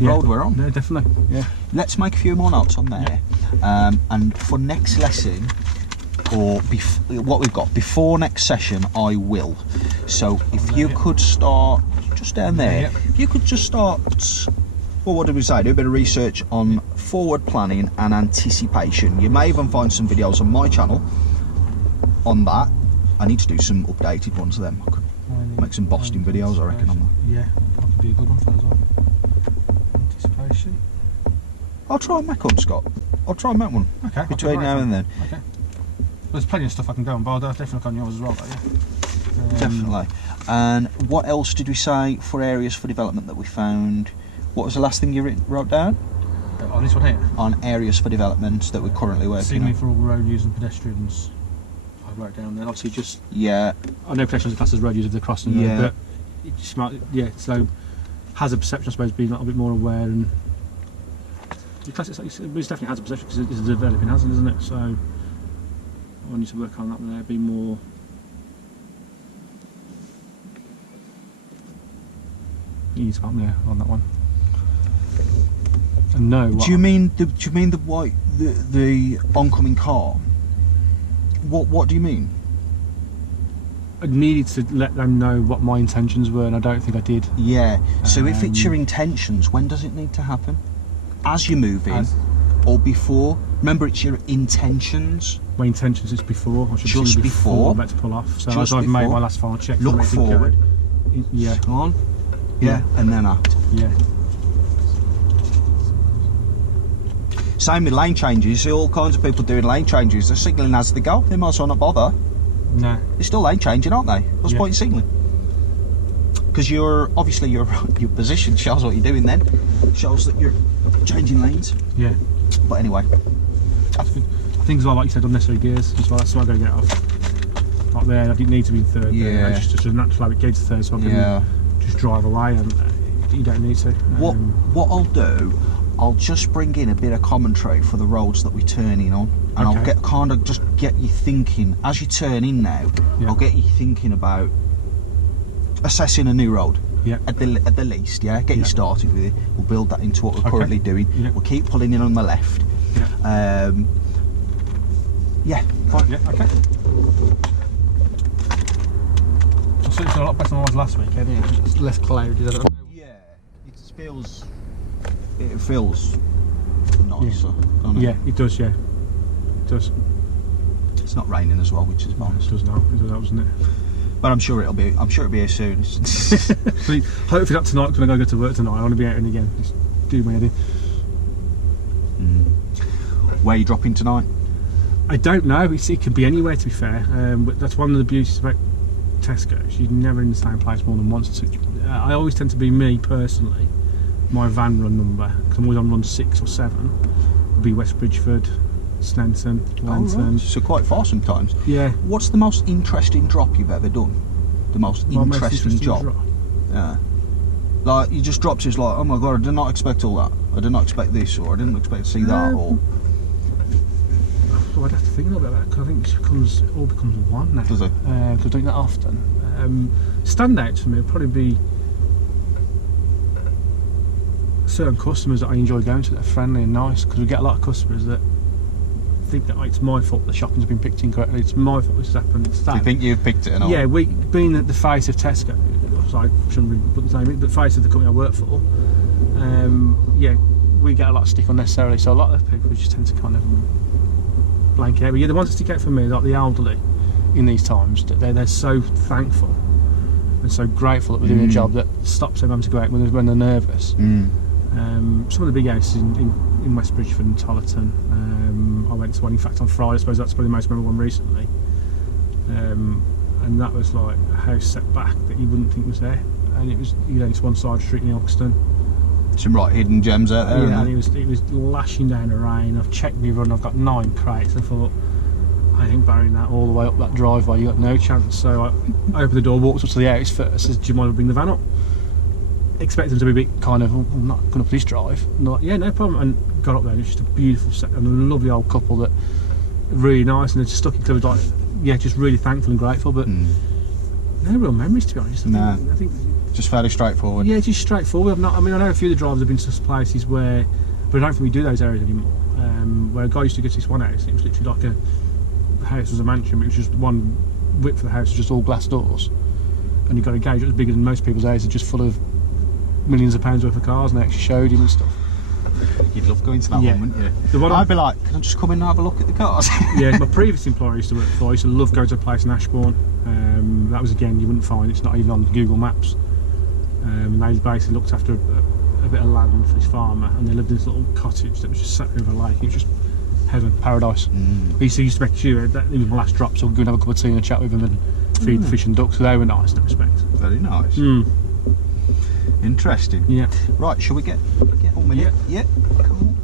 road we're on. Yeah, definitely. Yeah. Let's make a few more notes on there, and for next lesson, or what we've got before next session, I will. So if you could start just down there, if you could just start. Well, what did we say? Do a bit of research on forward planning and anticipation. You may even find some videos on my channel on that. I need to do some updated ones of them. I could make some Boston videos, I reckon, on that. Yeah, that could be a good one for as well. Anticipation. I'll try and make one, Scott. I'll try and make one. Okay. Between now and then. Okay. There's plenty of stuff I can go on, but I'll definitely look on yours as well, definitely. And what else did we say for areas for development that we found? What was the last thing you wrote down? On this one here? On areas for development that we're currently working on. Signalling for all road users and pedestrians. I wrote down there. Obviously, just. Yeah. I know pedestrians are classed as road users if they're crossing the road, but it just might. Yeah, so hazard perception, I suppose, being a little bit more aware and. It's definitely hazard perception because it's a developing hazard, isn't it? So I need to work on that there, be more. You need to help me on that one. And no. Do you mean the white the oncoming car? What do you mean? I needed to let them know what my intentions were, and I don't think I did. Yeah. So if it's your intentions, when does it need to happen? As you move in, or before? Remember, it's your intentions. My intentions is before. I should just before. I'm about to pull off. So as I've made my last final check. Look forward. Yeah. On. Yeah, and then act. Yeah. Same with lane changes. You see all kinds of people doing lane changes. They're signalling as they go. They might as well not bother. No. They're still lane changing, aren't they? What's the point in signalling? because obviously your position shows what you're doing. Then shows that you're changing lanes. Yeah. But anyway, I think as well, like you said, unnecessary gears as well. That's why I go get off. Like there, I didn't need to be in third. Yeah. There. Just a natural habit gets to third, so I can just drive away, and you don't need to. What I'll do, I'll just bring in a bit of commentary for the roads that we turn in on, and I'll just get you thinking as you turn in now. Yeah. I'll get you thinking about assessing a new road. Yeah. At the least, yeah. Get you started with it. We'll build that into what we're currently doing. Yeah. We'll keep pulling in on the left. Yeah. Fine. Yeah. Okay. So it's a lot better than it was last week, isn't it? It's less cloudy, doesn't it? Yeah. It feels nicer. Doesn't it? Yeah, it does. Yeah, it does. It's not raining as well, which is nice. It does now. It does, doesn't it? But I'm sure it'll be here soon. Hopefully not tonight, because when I go to work tonight, I want to be out in again. Just do my head in. Where are you dropping tonight? I don't know. It can be anywhere, to be fair. But that's one of the beauties about Tesco's. You're never in the same place more than once. I always tend to be, me personally, my van run number, because I'm always on run 6 or 7, would be West Bridgeford, Snenton, Lenton. Right. So quite far sometimes. Yeah. What's the most interesting drop you've ever done? The most interesting job? Drop? Yeah. Like, you just dropped, it's like, oh my god, I did not expect all that. I did not expect this, or I didn't expect to see that, or... I'd have to think about that, because I think it all becomes one now. Does it? Because I'm doing that often. Standouts for me would probably be certain customers that I enjoy going to that are friendly and nice, because we get a lot of customers that think that it's my fault the shopping's been picked incorrectly, it's my fault this has happened. It's that. You think you've picked it and all? Yeah, being the face of Tesco, sorry, I shouldn't really put the name in, but face of the company I work for, yeah, we get a lot of stick unnecessarily, so a lot of people just tend to kind of blank out. But yeah, the ones that stick out for me, like the elderly in these times, that they're so thankful and so grateful that we're doing a job that stops them having to go out when they're nervous. Some of the big houses in West Bridgeford and Tollerton, I went to one in fact on Friday. I suppose that's probably the most memorable one recently, and that was like a house set back that you wouldn't think was there, and it was, you know, it's one side street in Ilkeston. Some right hidden gems out there. Yeah, and it was lashing down the rain. I've checked my run, I've got 9 crates. I thought, I ain't burying that all the way up that driveway, you got no chance. So I opened the door, walked up to the house first, says, do you mind to bring the van up? Expect them to be a bit kind of, I'm not going to please drive. And they're like, yeah, no problem. And got up there, and it was just a beautiful set, and a lovely old couple that really nice, and they just stuck it to like, yeah, just really thankful and grateful, but no real memories, to be honest. I think just fairly straightforward. Yeah, just straightforward. I mean, I know a few of the drivers have been to places where, but I don't think we do those areas anymore. Where a guy used to go to this one house, and it was literally like the house was a mansion, but it was just one width of the house was just all glass doors, and you got a gauge that was bigger than most people's houses, just full of millions of pounds worth of cars, and they actually showed him and stuff. You'd love going to that one, wouldn't you? The one I'd be like, can I just come in and have a look at the cars? Yeah, my previous employer I used to work for, I used to love going to a place in Ashbourne. That was, again, you wouldn't find, it's not even on Google Maps. They basically looked after a bit of land for this farmer, and they lived in this little cottage that was just sat over a lake. It was just heaven, paradise. He used to make sure that it was my last drop, so I'd go and have a cup of tea and a chat with him and feed the fish and ducks, so they were nice in that respect. Very nice. Interesting. Yeah. Right, shall we get on with it? Yeah. Cool.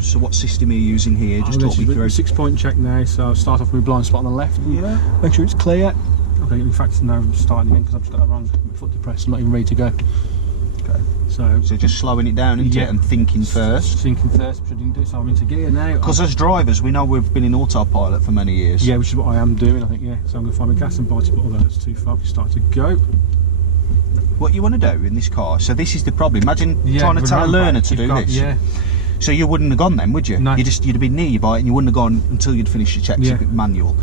So what system are you using here? Just talk me through. 6-point check now, so I'll start off with a blind spot on the left. Yeah. Make sure it's clear. Okay, in fact, now I'm starting again because I've just got that wrong. My foot depressed, I'm not even ready to go. Okay. So just slowing it down, isn't it? And thinking first. Thinking first, which I didn't do, so I'm into gear now. Because as drivers, we know we've been in autopilot for many years. Yeah, which is what I am doing, I think, yeah. So I'm going to find my gas and body, but although that's too far, we start to go. What you want to do in this car, so this is the problem. Imagine trying to tell a learner to do this. Yeah. So you wouldn't have gone then, would you? No. You'd have been near your bike and you wouldn't have gone until you'd finished your checks manual.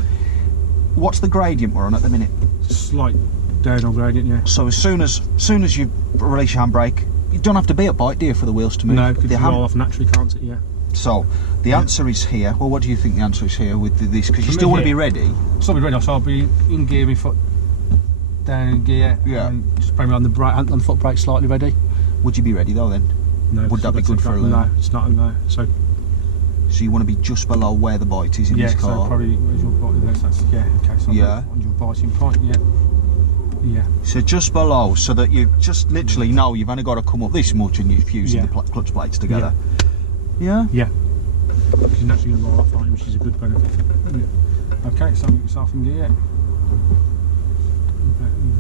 What's the gradient we're on at the minute? Slight downhill gradient, yeah. So as soon as you release your handbrake, you don't have to be at bike, do you, for the wheels to move? No, because you roll off naturally, can't it? Yeah. So the answer is here. Well, what do you think the answer is here with this? Because you still want to be ready. Still be ready. So I'll be in gear, my foot down in gear. Yeah. And just probably on the foot brake slightly ready. Would you be ready though then? No. Would that be good for a learner? No, it's not. No. So you want to be just below where the bite is in this car? Yeah, so probably where's your bite? That's okay. So on your biting point, yeah. Yeah. So just below, so that you just literally know you've only got to come up this much and you're fusing the clutch plates together. Yeah? Yeah. Because you're naturally going to roll off on it, which is a good benefit. Yeah. Okay, so yourself in gear.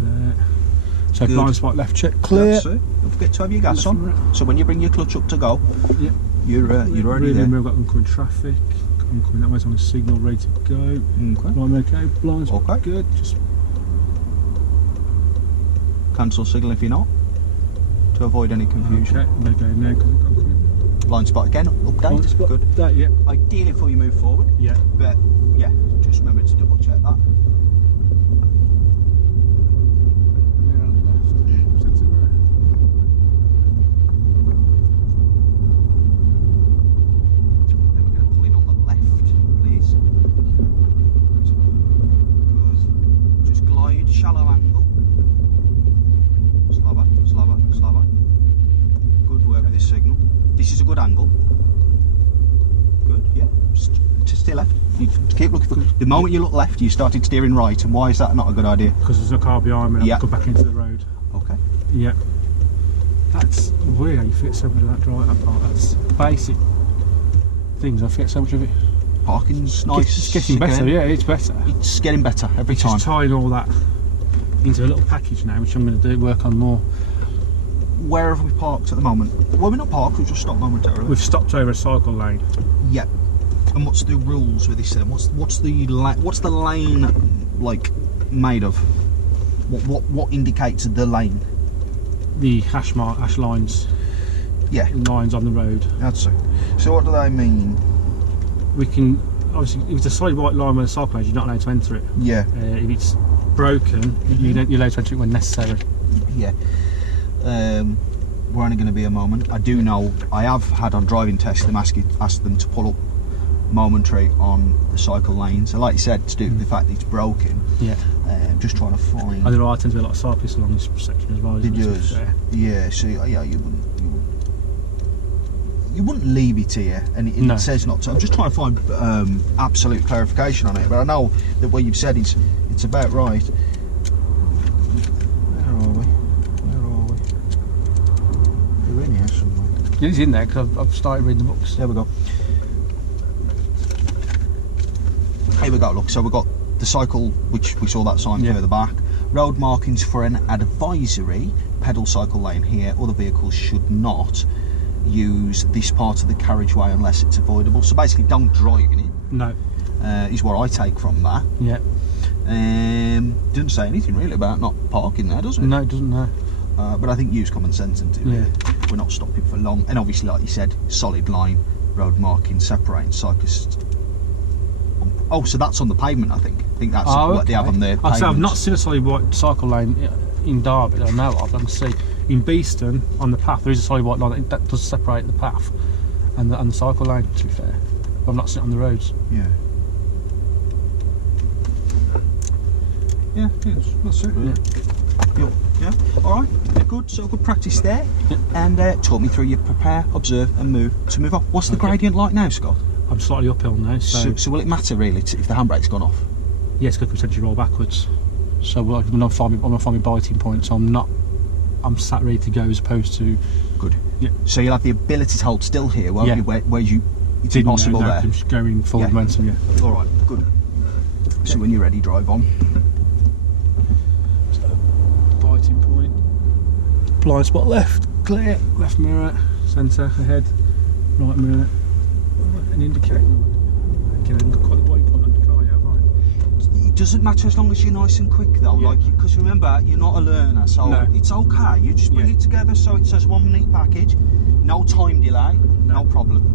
There. So Good. blind spot left check clear. That's it. Don't forget to have your gas on. So when you bring your clutch up to go, you're already there. We've got oncoming traffic. I'm coming that way, so on a signal, ready to go. Okay. Blind okay, blind spot Okay. good. Just cancel signal if you're not, to avoid any confusion. okay, they're going there because I'm coming. Blind spot again, update. Blind spot, Good. that, yeah. Ideally before you move forward. Yeah. But yeah, just remember to double check that. Mirror on the left. Centre mirror. Then we're going to pull in on the left, please. Good. Just glide, shallow angle. Slower, slower, slower. Good work with this signal. This is a good angle. Good, yeah. Just stay left. You keep looking for. The moment you look left, you started steering right. And why is that not a good idea? Because there's a car behind me and I've got back into the road. Okay. Yeah. That's weird how you fit so much of that drive, that part. That's basic things. I forget so much of it. Parking's nice. It's getting better, again. yeah, it's better. It's getting better every time. Just tying all that into a little package now, which I'm going to do, work on more. Where have we parked at the moment? Well, we're not parked, we've just stopped momentarily. We've stopped over a cycle lane. Yep. And what's the rules with this then? What's the lane like made of? What indicates the lane? The hash lines. Yeah. Lines on the road. That's it. So what do they mean? We can obviously, if it's a solid white line with a cycle lane, you're not allowed to enter it. Yeah. If it's broken, you're allowed to enter it when necessary. Yeah. We're only going to be a moment. I do know I have had on driving tests them ask them to pull up momentary on the cycle lane. So like you said, to do with the fact that it's broken. Yeah. Just trying to find. And there are tend to be a lot of cyclists along this section as well. It does. Yeah. So yeah, you wouldn't leave it here, and it says not to. I'm just trying to find absolute clarification on it, but I know that what you've said is it's about right. Where are we? We're in here somewhere. It's in there because I've started reading the books. There we go. Here we go. Look, so we've got the cycle, which we saw that sign further back. Road markings for an advisory pedal cycle lane here. Other vehicles should not use this part of the carriageway unless it's avoidable. So basically, don't drive in it. No. Is what I take from that. Yeah. Doesn't say anything really about not parking there, does it? No, it doesn't. No. But I think use common sense into it. We're not stopping for long, and obviously, like you said, solid line road marking separating cyclists. Oh, so that's on the pavement, I think. I think that's what they have on their pavement. So I've not seen a solid white cycle lane in Derby that I know of. I can see in Beeston on the path there is a solid white line that does separate the path and the cycle lane. To be fair, but I've not seen it on the roads. Yeah. Yeah, that's it. Really. Yeah. All right. Good. So good practice there. Yeah. And talk me through your prepare, observe, and move to move off. What's the gradient like now, Scott? I'm slightly uphill now, so will it matter really if the handbrake's gone off? Yes, because potentially roll backwards. So I'm going to find my biting point. So I'm sat ready to go as opposed to. Good. Yeah. So you'll have the ability to hold still here, won't you? Where it's impossible there. I'm just going full momentum. Yeah. All right. Good. So when you're ready, drive on. So, biting point. Blind spot left, clear. Left mirror, centre ahead. Right mirror. An indicator. Okay, I haven't got quite the biting point on the car yet, have I? It doesn't matter as long as you're nice and quick though, because remember you're not a learner, so it's okay. You just bring it together so it says 1 minute package, no time delay, no problem.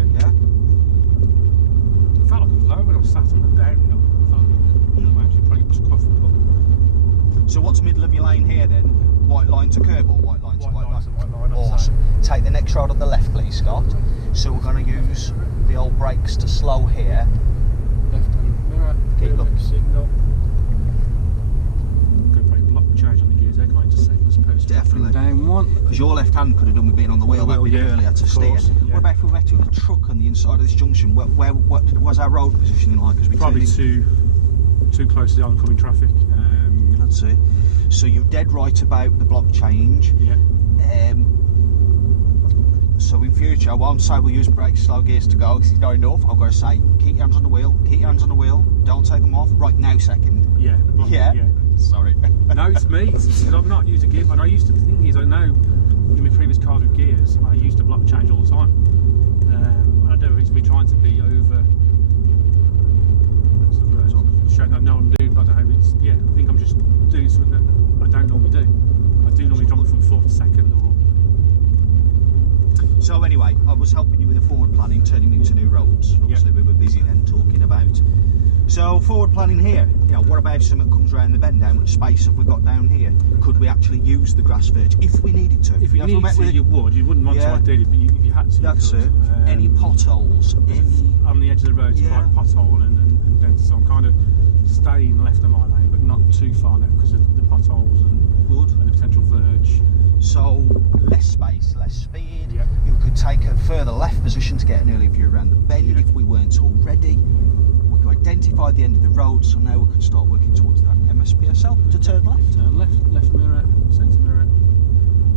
Okay. Yeah. It felt like it was low when I was sat on the downhill. I felt actually probably was quite full. So what's middle of your lane here then? White line to curb or white line to white line? White line. Awesome. Take the next road on the left, please, Scott. So we're going to use the old brakes to slow here. Left hand mirror. Keep looking. Signal. Could probably block change on the gears there, can't you, to second as opposed to Definitely. down one. Because your left hand could have done with being on the wheel that bit earlier to steer. Course, What about if we were to have a truck on the inside of this junction? What was our road positioning like as we probably turned in? too close to the oncoming traffic. That's it. So you're dead right about the block change. Yeah. So in future, I won't say we'll use brake slow gears to go because it's not enough. I've got to say, keep your hands on the wheel, keep your hands on the wheel, don't take them off. Right now, second. Yeah. Yeah. Sorry. No, it's me. Because I've not used a gear, and I used to think is I know in my previous cars with gears, I used a block change all the time. And I do. It's me trying to be over. Showing that I know I'm doing. I don't know. It's I think I'm just doing something that I don't normally do. I do normally drop it from fourth to second or. So anyway, I was helping you with the forward planning, turning into new roads. Obviously, we were busy then talking about. So forward planning here. What about if something comes around the bend? How much space have we got down here? Could we actually use the grass verge if we needed to? If you needed to, you would. You wouldn't want to ideally, but if you had to. That's it. Any potholes? On the edge of the road, quite a pothole and dents. So I'm kind of staying left of my lane, but not too far left because of the potholes and the potential verge. So less space, less speed. Yeah. You could take a further left position to get an earlier view around the bend if we weren't already. We could identify the end of the road, so now we could start working towards that MSPSL to turn left. Turn left mirror, centre mirror.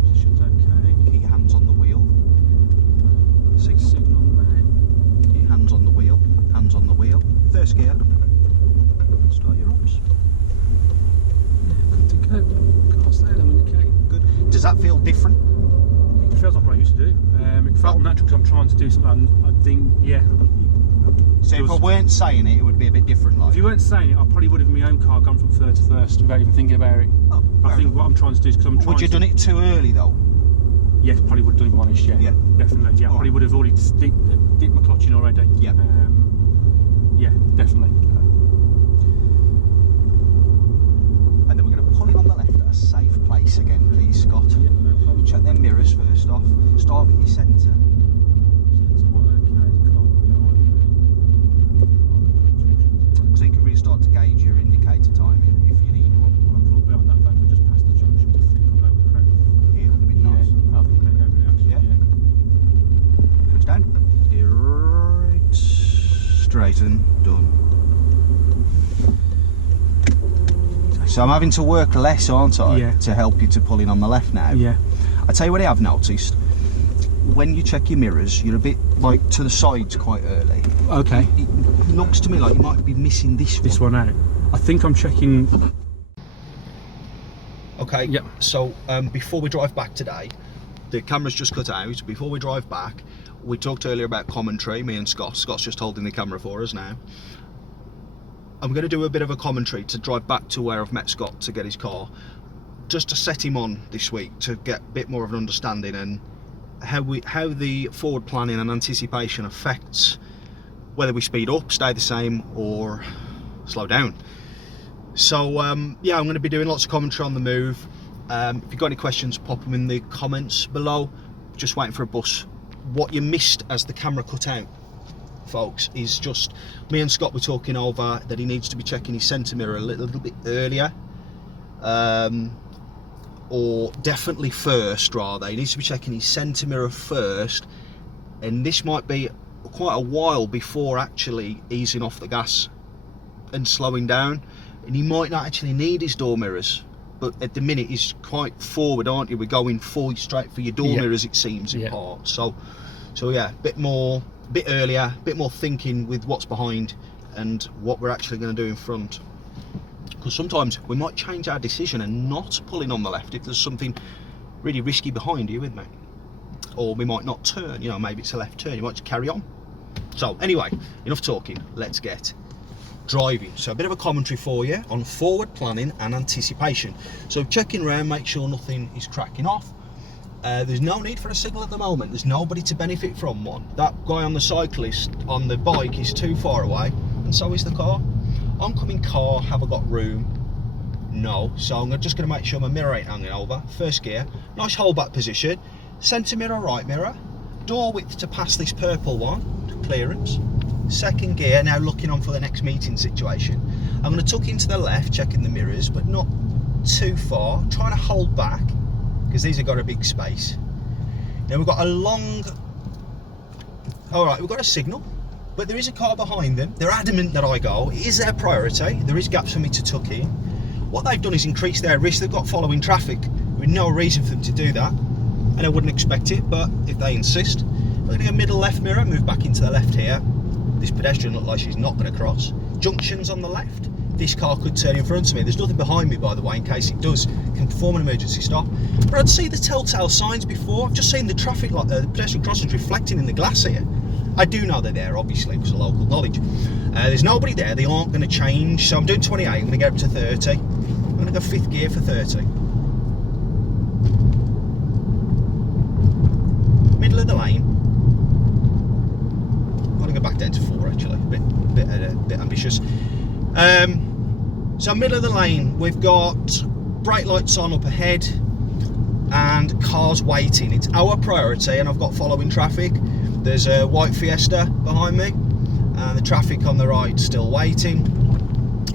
Position's okay. Keep your hands on the wheel. Signal there. Keep your hands on the wheel. Hands on the wheel. First gear. Start your ups. Good to go. Car's there, I'm indicating. Good. Does that feel different? It feels like what I used to do. It felt natural because I'm trying to do something. I think, So if I weren't saying it, it would be a bit different. Like. If you weren't saying it, I probably would have in my own car gone from third to first without even thinking about it. Oh, I think what I'm trying to do is because I'm trying. Would you have done it too early though? Yes, probably would have done it, if I'm honest. Yeah, definitely. Yeah, I probably would have already dipped my clutch in already. Yeah. Yeah, definitely. And then we're going to pull in on the left at a safe place again, please, Scott. Yeah, no problem. Check them mirrors first off. Start with your centre. Centre one, okay, there's a car behind me. So you can really start to gauge your indicator timing if you need one. I'm going to pull up behind that van, we'll just past the junction to think I'll go over the crowd. Yeah, that'd be nice. I think they're going to actually. Yeah. Goes down. Steer right. Straighten. Done. So I'm having to work less, aren't I? Yeah. To help you to pull in on the left now. Yeah. I tell you what I have noticed. When you check your mirrors, you're a bit like to the sides quite early. Okay. It looks to me like you might be missing this one. This one out. I think I'm checking. Okay. Yep. So before we drive back today, the camera's just cut out. Before we drive back, we talked earlier about commentary. Me and Scott. Scott's just holding the camera for us now. I'm going to do a bit of a commentary to drive back to where I've met Scott to get his car, just to set him on this week to get a bit more of an understanding and how the forward planning and anticipation affects whether we speed up, stay the same, or slow down. So I'm going to be doing lots of commentary on the move. If you've got any questions, pop them in the comments below. Just waiting for a bus. What you missed as the camera cut out, folks, is just me and Scott were talking over that he needs to be checking his centre mirror a little bit earlier, or definitely first rather. He needs to be checking his centre mirror first, and this might be quite a while before actually easing off the gas and slowing down, and he might not actually need his door mirrors, but at the minute he's quite forward, aren't you? We're going full straight for your door mirrors, it seems, in part. So yeah, bit earlier, bit more thinking with what's behind and what we're actually going to do in front, because sometimes we might change our decision and not pull in on the left if there's something really risky behind you, with me, or we might not turn, maybe it's a left turn, you might just carry on. So anyway, enough talking, let's get driving. So a bit of a commentary for you on forward planning and anticipation. So checking around, make sure nothing is cracking off. There's no need for a signal at the moment. There's nobody to benefit from one. That guy on the cyclist on the bike is too far away, and so is the car. Oncoming car, have I got room? No. So I'm just going to make sure my mirror ain't hanging over. First gear, nice hold back position. Centre mirror, right mirror. Door width to pass this purple one, clearance. Second gear, now looking on for the next meeting situation. I'm going to tuck into the left, checking the mirrors, but not too far. Trying to hold back, because these have got a big space. Now we've got a long... Alright, we've got a signal, but there is a car behind them. They're adamant that I go. It is their priority. There is gaps for me to tuck in. What they've done is increase their risk. They've got following traffic with no reason for them to do that, and I wouldn't expect it, but if they insist. We're going to go middle left mirror, move back into the left here. This pedestrian looks like she's not going to cross. Junctions on the left. This car could turn in front of me. There's nothing behind me, by the way, in case it does. Can perform an emergency stop. But I'd see the telltale signs before. I've just seen the traffic, like the pedestrian crossings reflecting in the glass here. I do know they're there, obviously, because of local knowledge. There's nobody there. They aren't going to change. So I'm doing 28. I'm going to get up to 30. I'm going to go 5th gear for 30. Middle of the lane. Go back down to 4 actually, a bit ambitious. So middle of the lane, we've got brake lights on up ahead and cars waiting. It's our priority, and I've got following traffic. There's a white Fiesta behind me and the traffic on the right still waiting.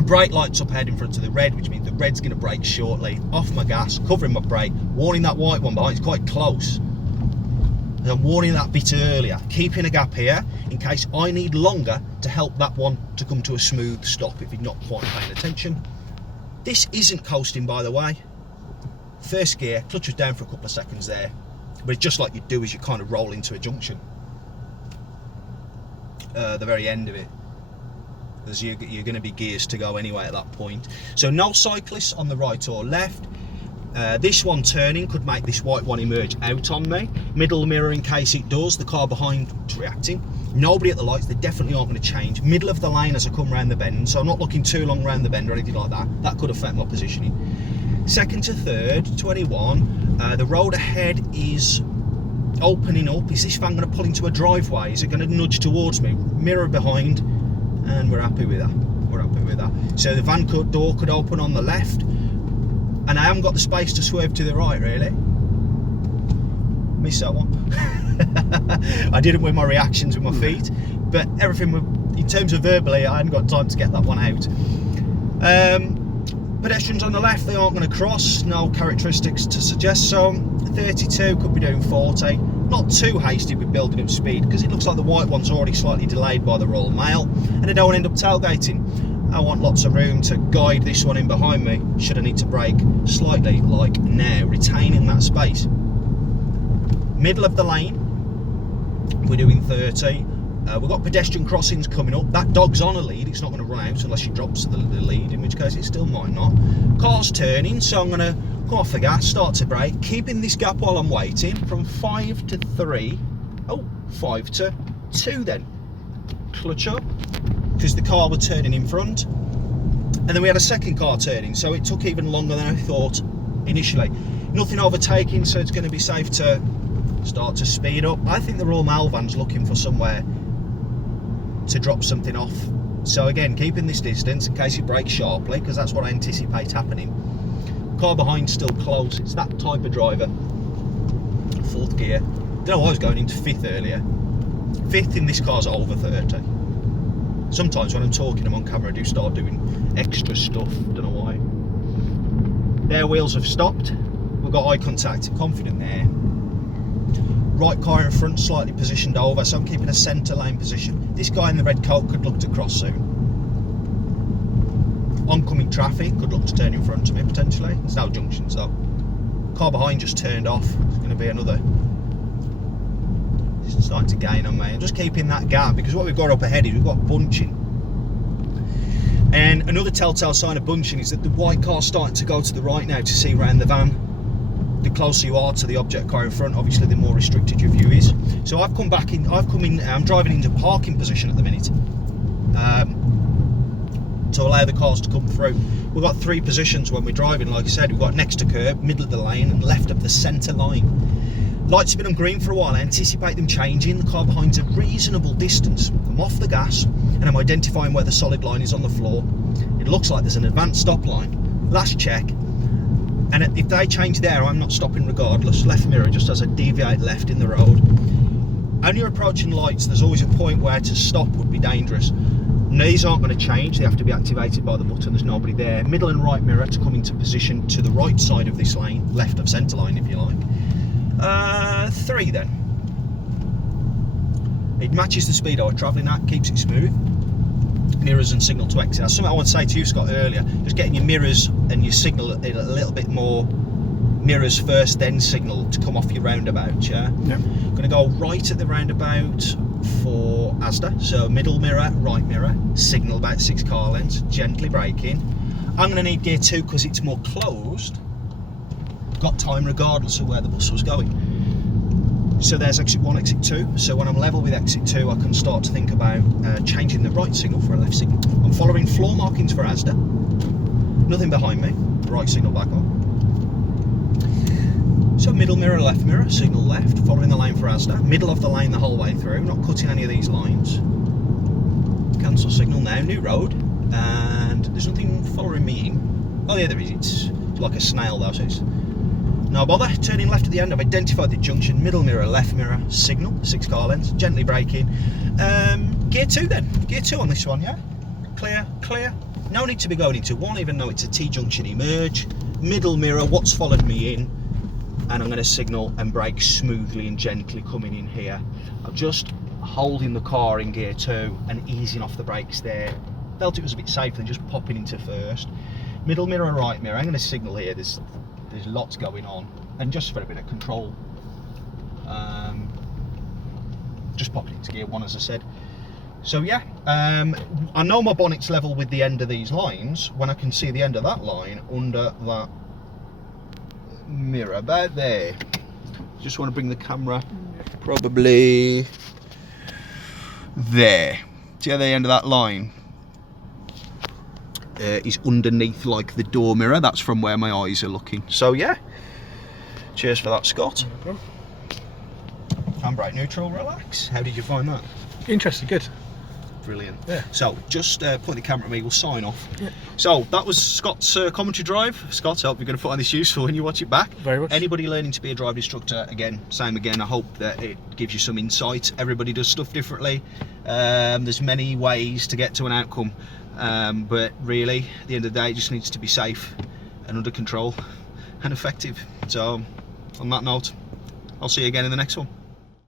Brake lights up ahead in front of the red, which means the red's going to brake shortly. Off my gas, covering my brake, warning that white one behind. It's quite close. I'm warning that bit earlier, keeping a gap here in case I need longer to help that one to come to a smooth stop if he's not quite paying attention. This isn't coasting, by the way. 1st gear, clutch was down for a couple of seconds there, but it's just like you do as you kind of roll into a junction. The very end of it, because you're going to be gears to go anyway at that point. So no cyclists on the right or left. This one turning could make this white one emerge out on me. Middle mirror in case it does. The car behind is reacting. Nobody at the lights. They definitely aren't going to change. Middle of the lane as I come round the bend. So I'm not looking too long round the bend or anything like that. That could affect my positioning. 2nd to 3rd, 21. The road ahead is opening up. Is this van going to pull into a driveway? Is it going to nudge towards me? Mirror behind, and we're happy with that. We're happy with that. So the van door could open on the left. And I haven't got the space to swerve to the right, really. Missed that one. I didn't with my reactions with my feet, but everything, in terms of verbally, I hadn't got time to get that one out. Pedestrians on the left, they aren't going to cross. No characteristics to suggest so. 32, could be doing 40. Not too hasty with building up speed, because it looks like the white one's already slightly delayed by the Royal Mail, and I don't want to end up tailgating. I want lots of room to guide this one in behind me should I need to brake slightly, like now, retaining that space. Middle of the lane, we're doing 30. We've got pedestrian crossings coming up. That dog's on a lead. It's not going to run out unless she drops the lead, in which case it still might not. Car's turning, so I'm going to come off the gas, start to brake, keeping this gap while I'm waiting from 5 to 3. Oh, 5 to 2 then. Clutch up, because the car was turning in front, and then we had a second car turning, so it took even longer than I thought initially. Nothing overtaking, so it's going to be safe to start to speed up. I think the Royal Mail van's looking for somewhere to drop something off, so again, keeping this distance in case it brakes sharply, because that's what I anticipate happening. Car behind still close. It's that type of driver. 4th gear. Don't know why I was going into 5th earlier. 5th in this car's over 30. Sometimes when I'm talking, I'm on camera, I do start doing extra stuff. Don't know why. Their wheels have stopped. We've got eye contact. Confident there. Right car in front, slightly positioned over, so I'm keeping a centre lane position. This guy in the red coat could look to cross soon. Oncoming traffic could look to turn in front of me potentially. There's no junctions though. Car behind just turned off. It's going to be another. It's starting to gain on me. I'm just keeping that gap, because what we've got up ahead is we've got bunching. And another telltale sign of bunching is that the white car's starting to go to the right now to see around the van. The closer you are to the object car in front, obviously the more restricted your view is. So I'm driving into parking position at the minute. To allow the cars to come through. We've got 3 positions when we're driving, like I said. We've got next to curb, middle of the lane, and left of the centre line. Lights have been on green for a while. I anticipate them changing. The car behind's a reasonable distance. I'm off the gas, and I'm identifying where the solid line is on the floor. It looks like there's an advanced stop line. Last check. And if they change there, I'm not stopping regardless. Left mirror just as I deviate left in the road. When you're approaching lights, there's always a point where to stop would be dangerous. And these aren't going to change, they have to be activated by the button. There's nobody there. Middle and right mirror to come into position to the right side of this lane, left of centre line if you like. 3 then. It matches the speed I was travelling at, keeps it smooth. mirrors and signal to exit. That's something I want to say to you, Scott, earlier. Just getting your mirrors and your signal a little bit more. Mirrors first, then signal to come off your roundabout. Yeah. I'm going to go right at the roundabout for Asda. So middle mirror, right mirror, signal about 6 car lengths, gently braking. I'm going to need gear 2 because it's more closed. Got time regardless of where the bus was going. So there's exit 1, exit 2. So when I'm level with exit 2, I can start to think about changing the right signal for a left signal. I'm following floor markings for Asda. Nothing behind me. Right signal back on. So middle mirror, left mirror, signal left, following the lane for Asda. Middle of the lane the whole way through, not cutting any of these lines. Cancel signal now, new road, and there's nothing following me in. Oh yeah, there is, it's like a snail though, so it's no bother. Turning left at the end, I've identified the junction, middle mirror, left mirror, signal, 6 car lengths, gently braking. Gear 2 then, gear 2 on this one, yeah? Clear, clear. No need to be going into 1, even though it's a T-junction emerge. Middle mirror, what's followed me in? And I'm going to signal and brake smoothly and gently coming in here. I'm just holding the car in gear 2 and easing off the brakes there. Felt it was a bit safer than just popping into first. Middle mirror, right mirror. I'm going to signal here. There's lots going on, and just for a bit of control, just popping into gear 1 as I said. So yeah, I know my bonnet's level with the end of these lines when I can see the end of that line under that mirror about there. Just want to bring the camera probably there. See how the end of that line is underneath like the door mirror. That's from where my eyes are looking. So yeah, cheers for that, Scott. Handbrake neutral, relax. How did you find that? Interesting, good. Brilliant. Yeah. So just point the camera at me, we'll sign off. Yeah. So that was Scott's commentary drive. Scott, I hope you're going to find this useful when you watch it back. Very much. Anybody learning to be a driver instructor, again, same again. I hope that it gives you some insight. Everybody does stuff differently. There's many ways to get to an outcome, but really, at the end of the day, it just needs to be safe and under control and effective. So on that note, I'll see you again in the next one.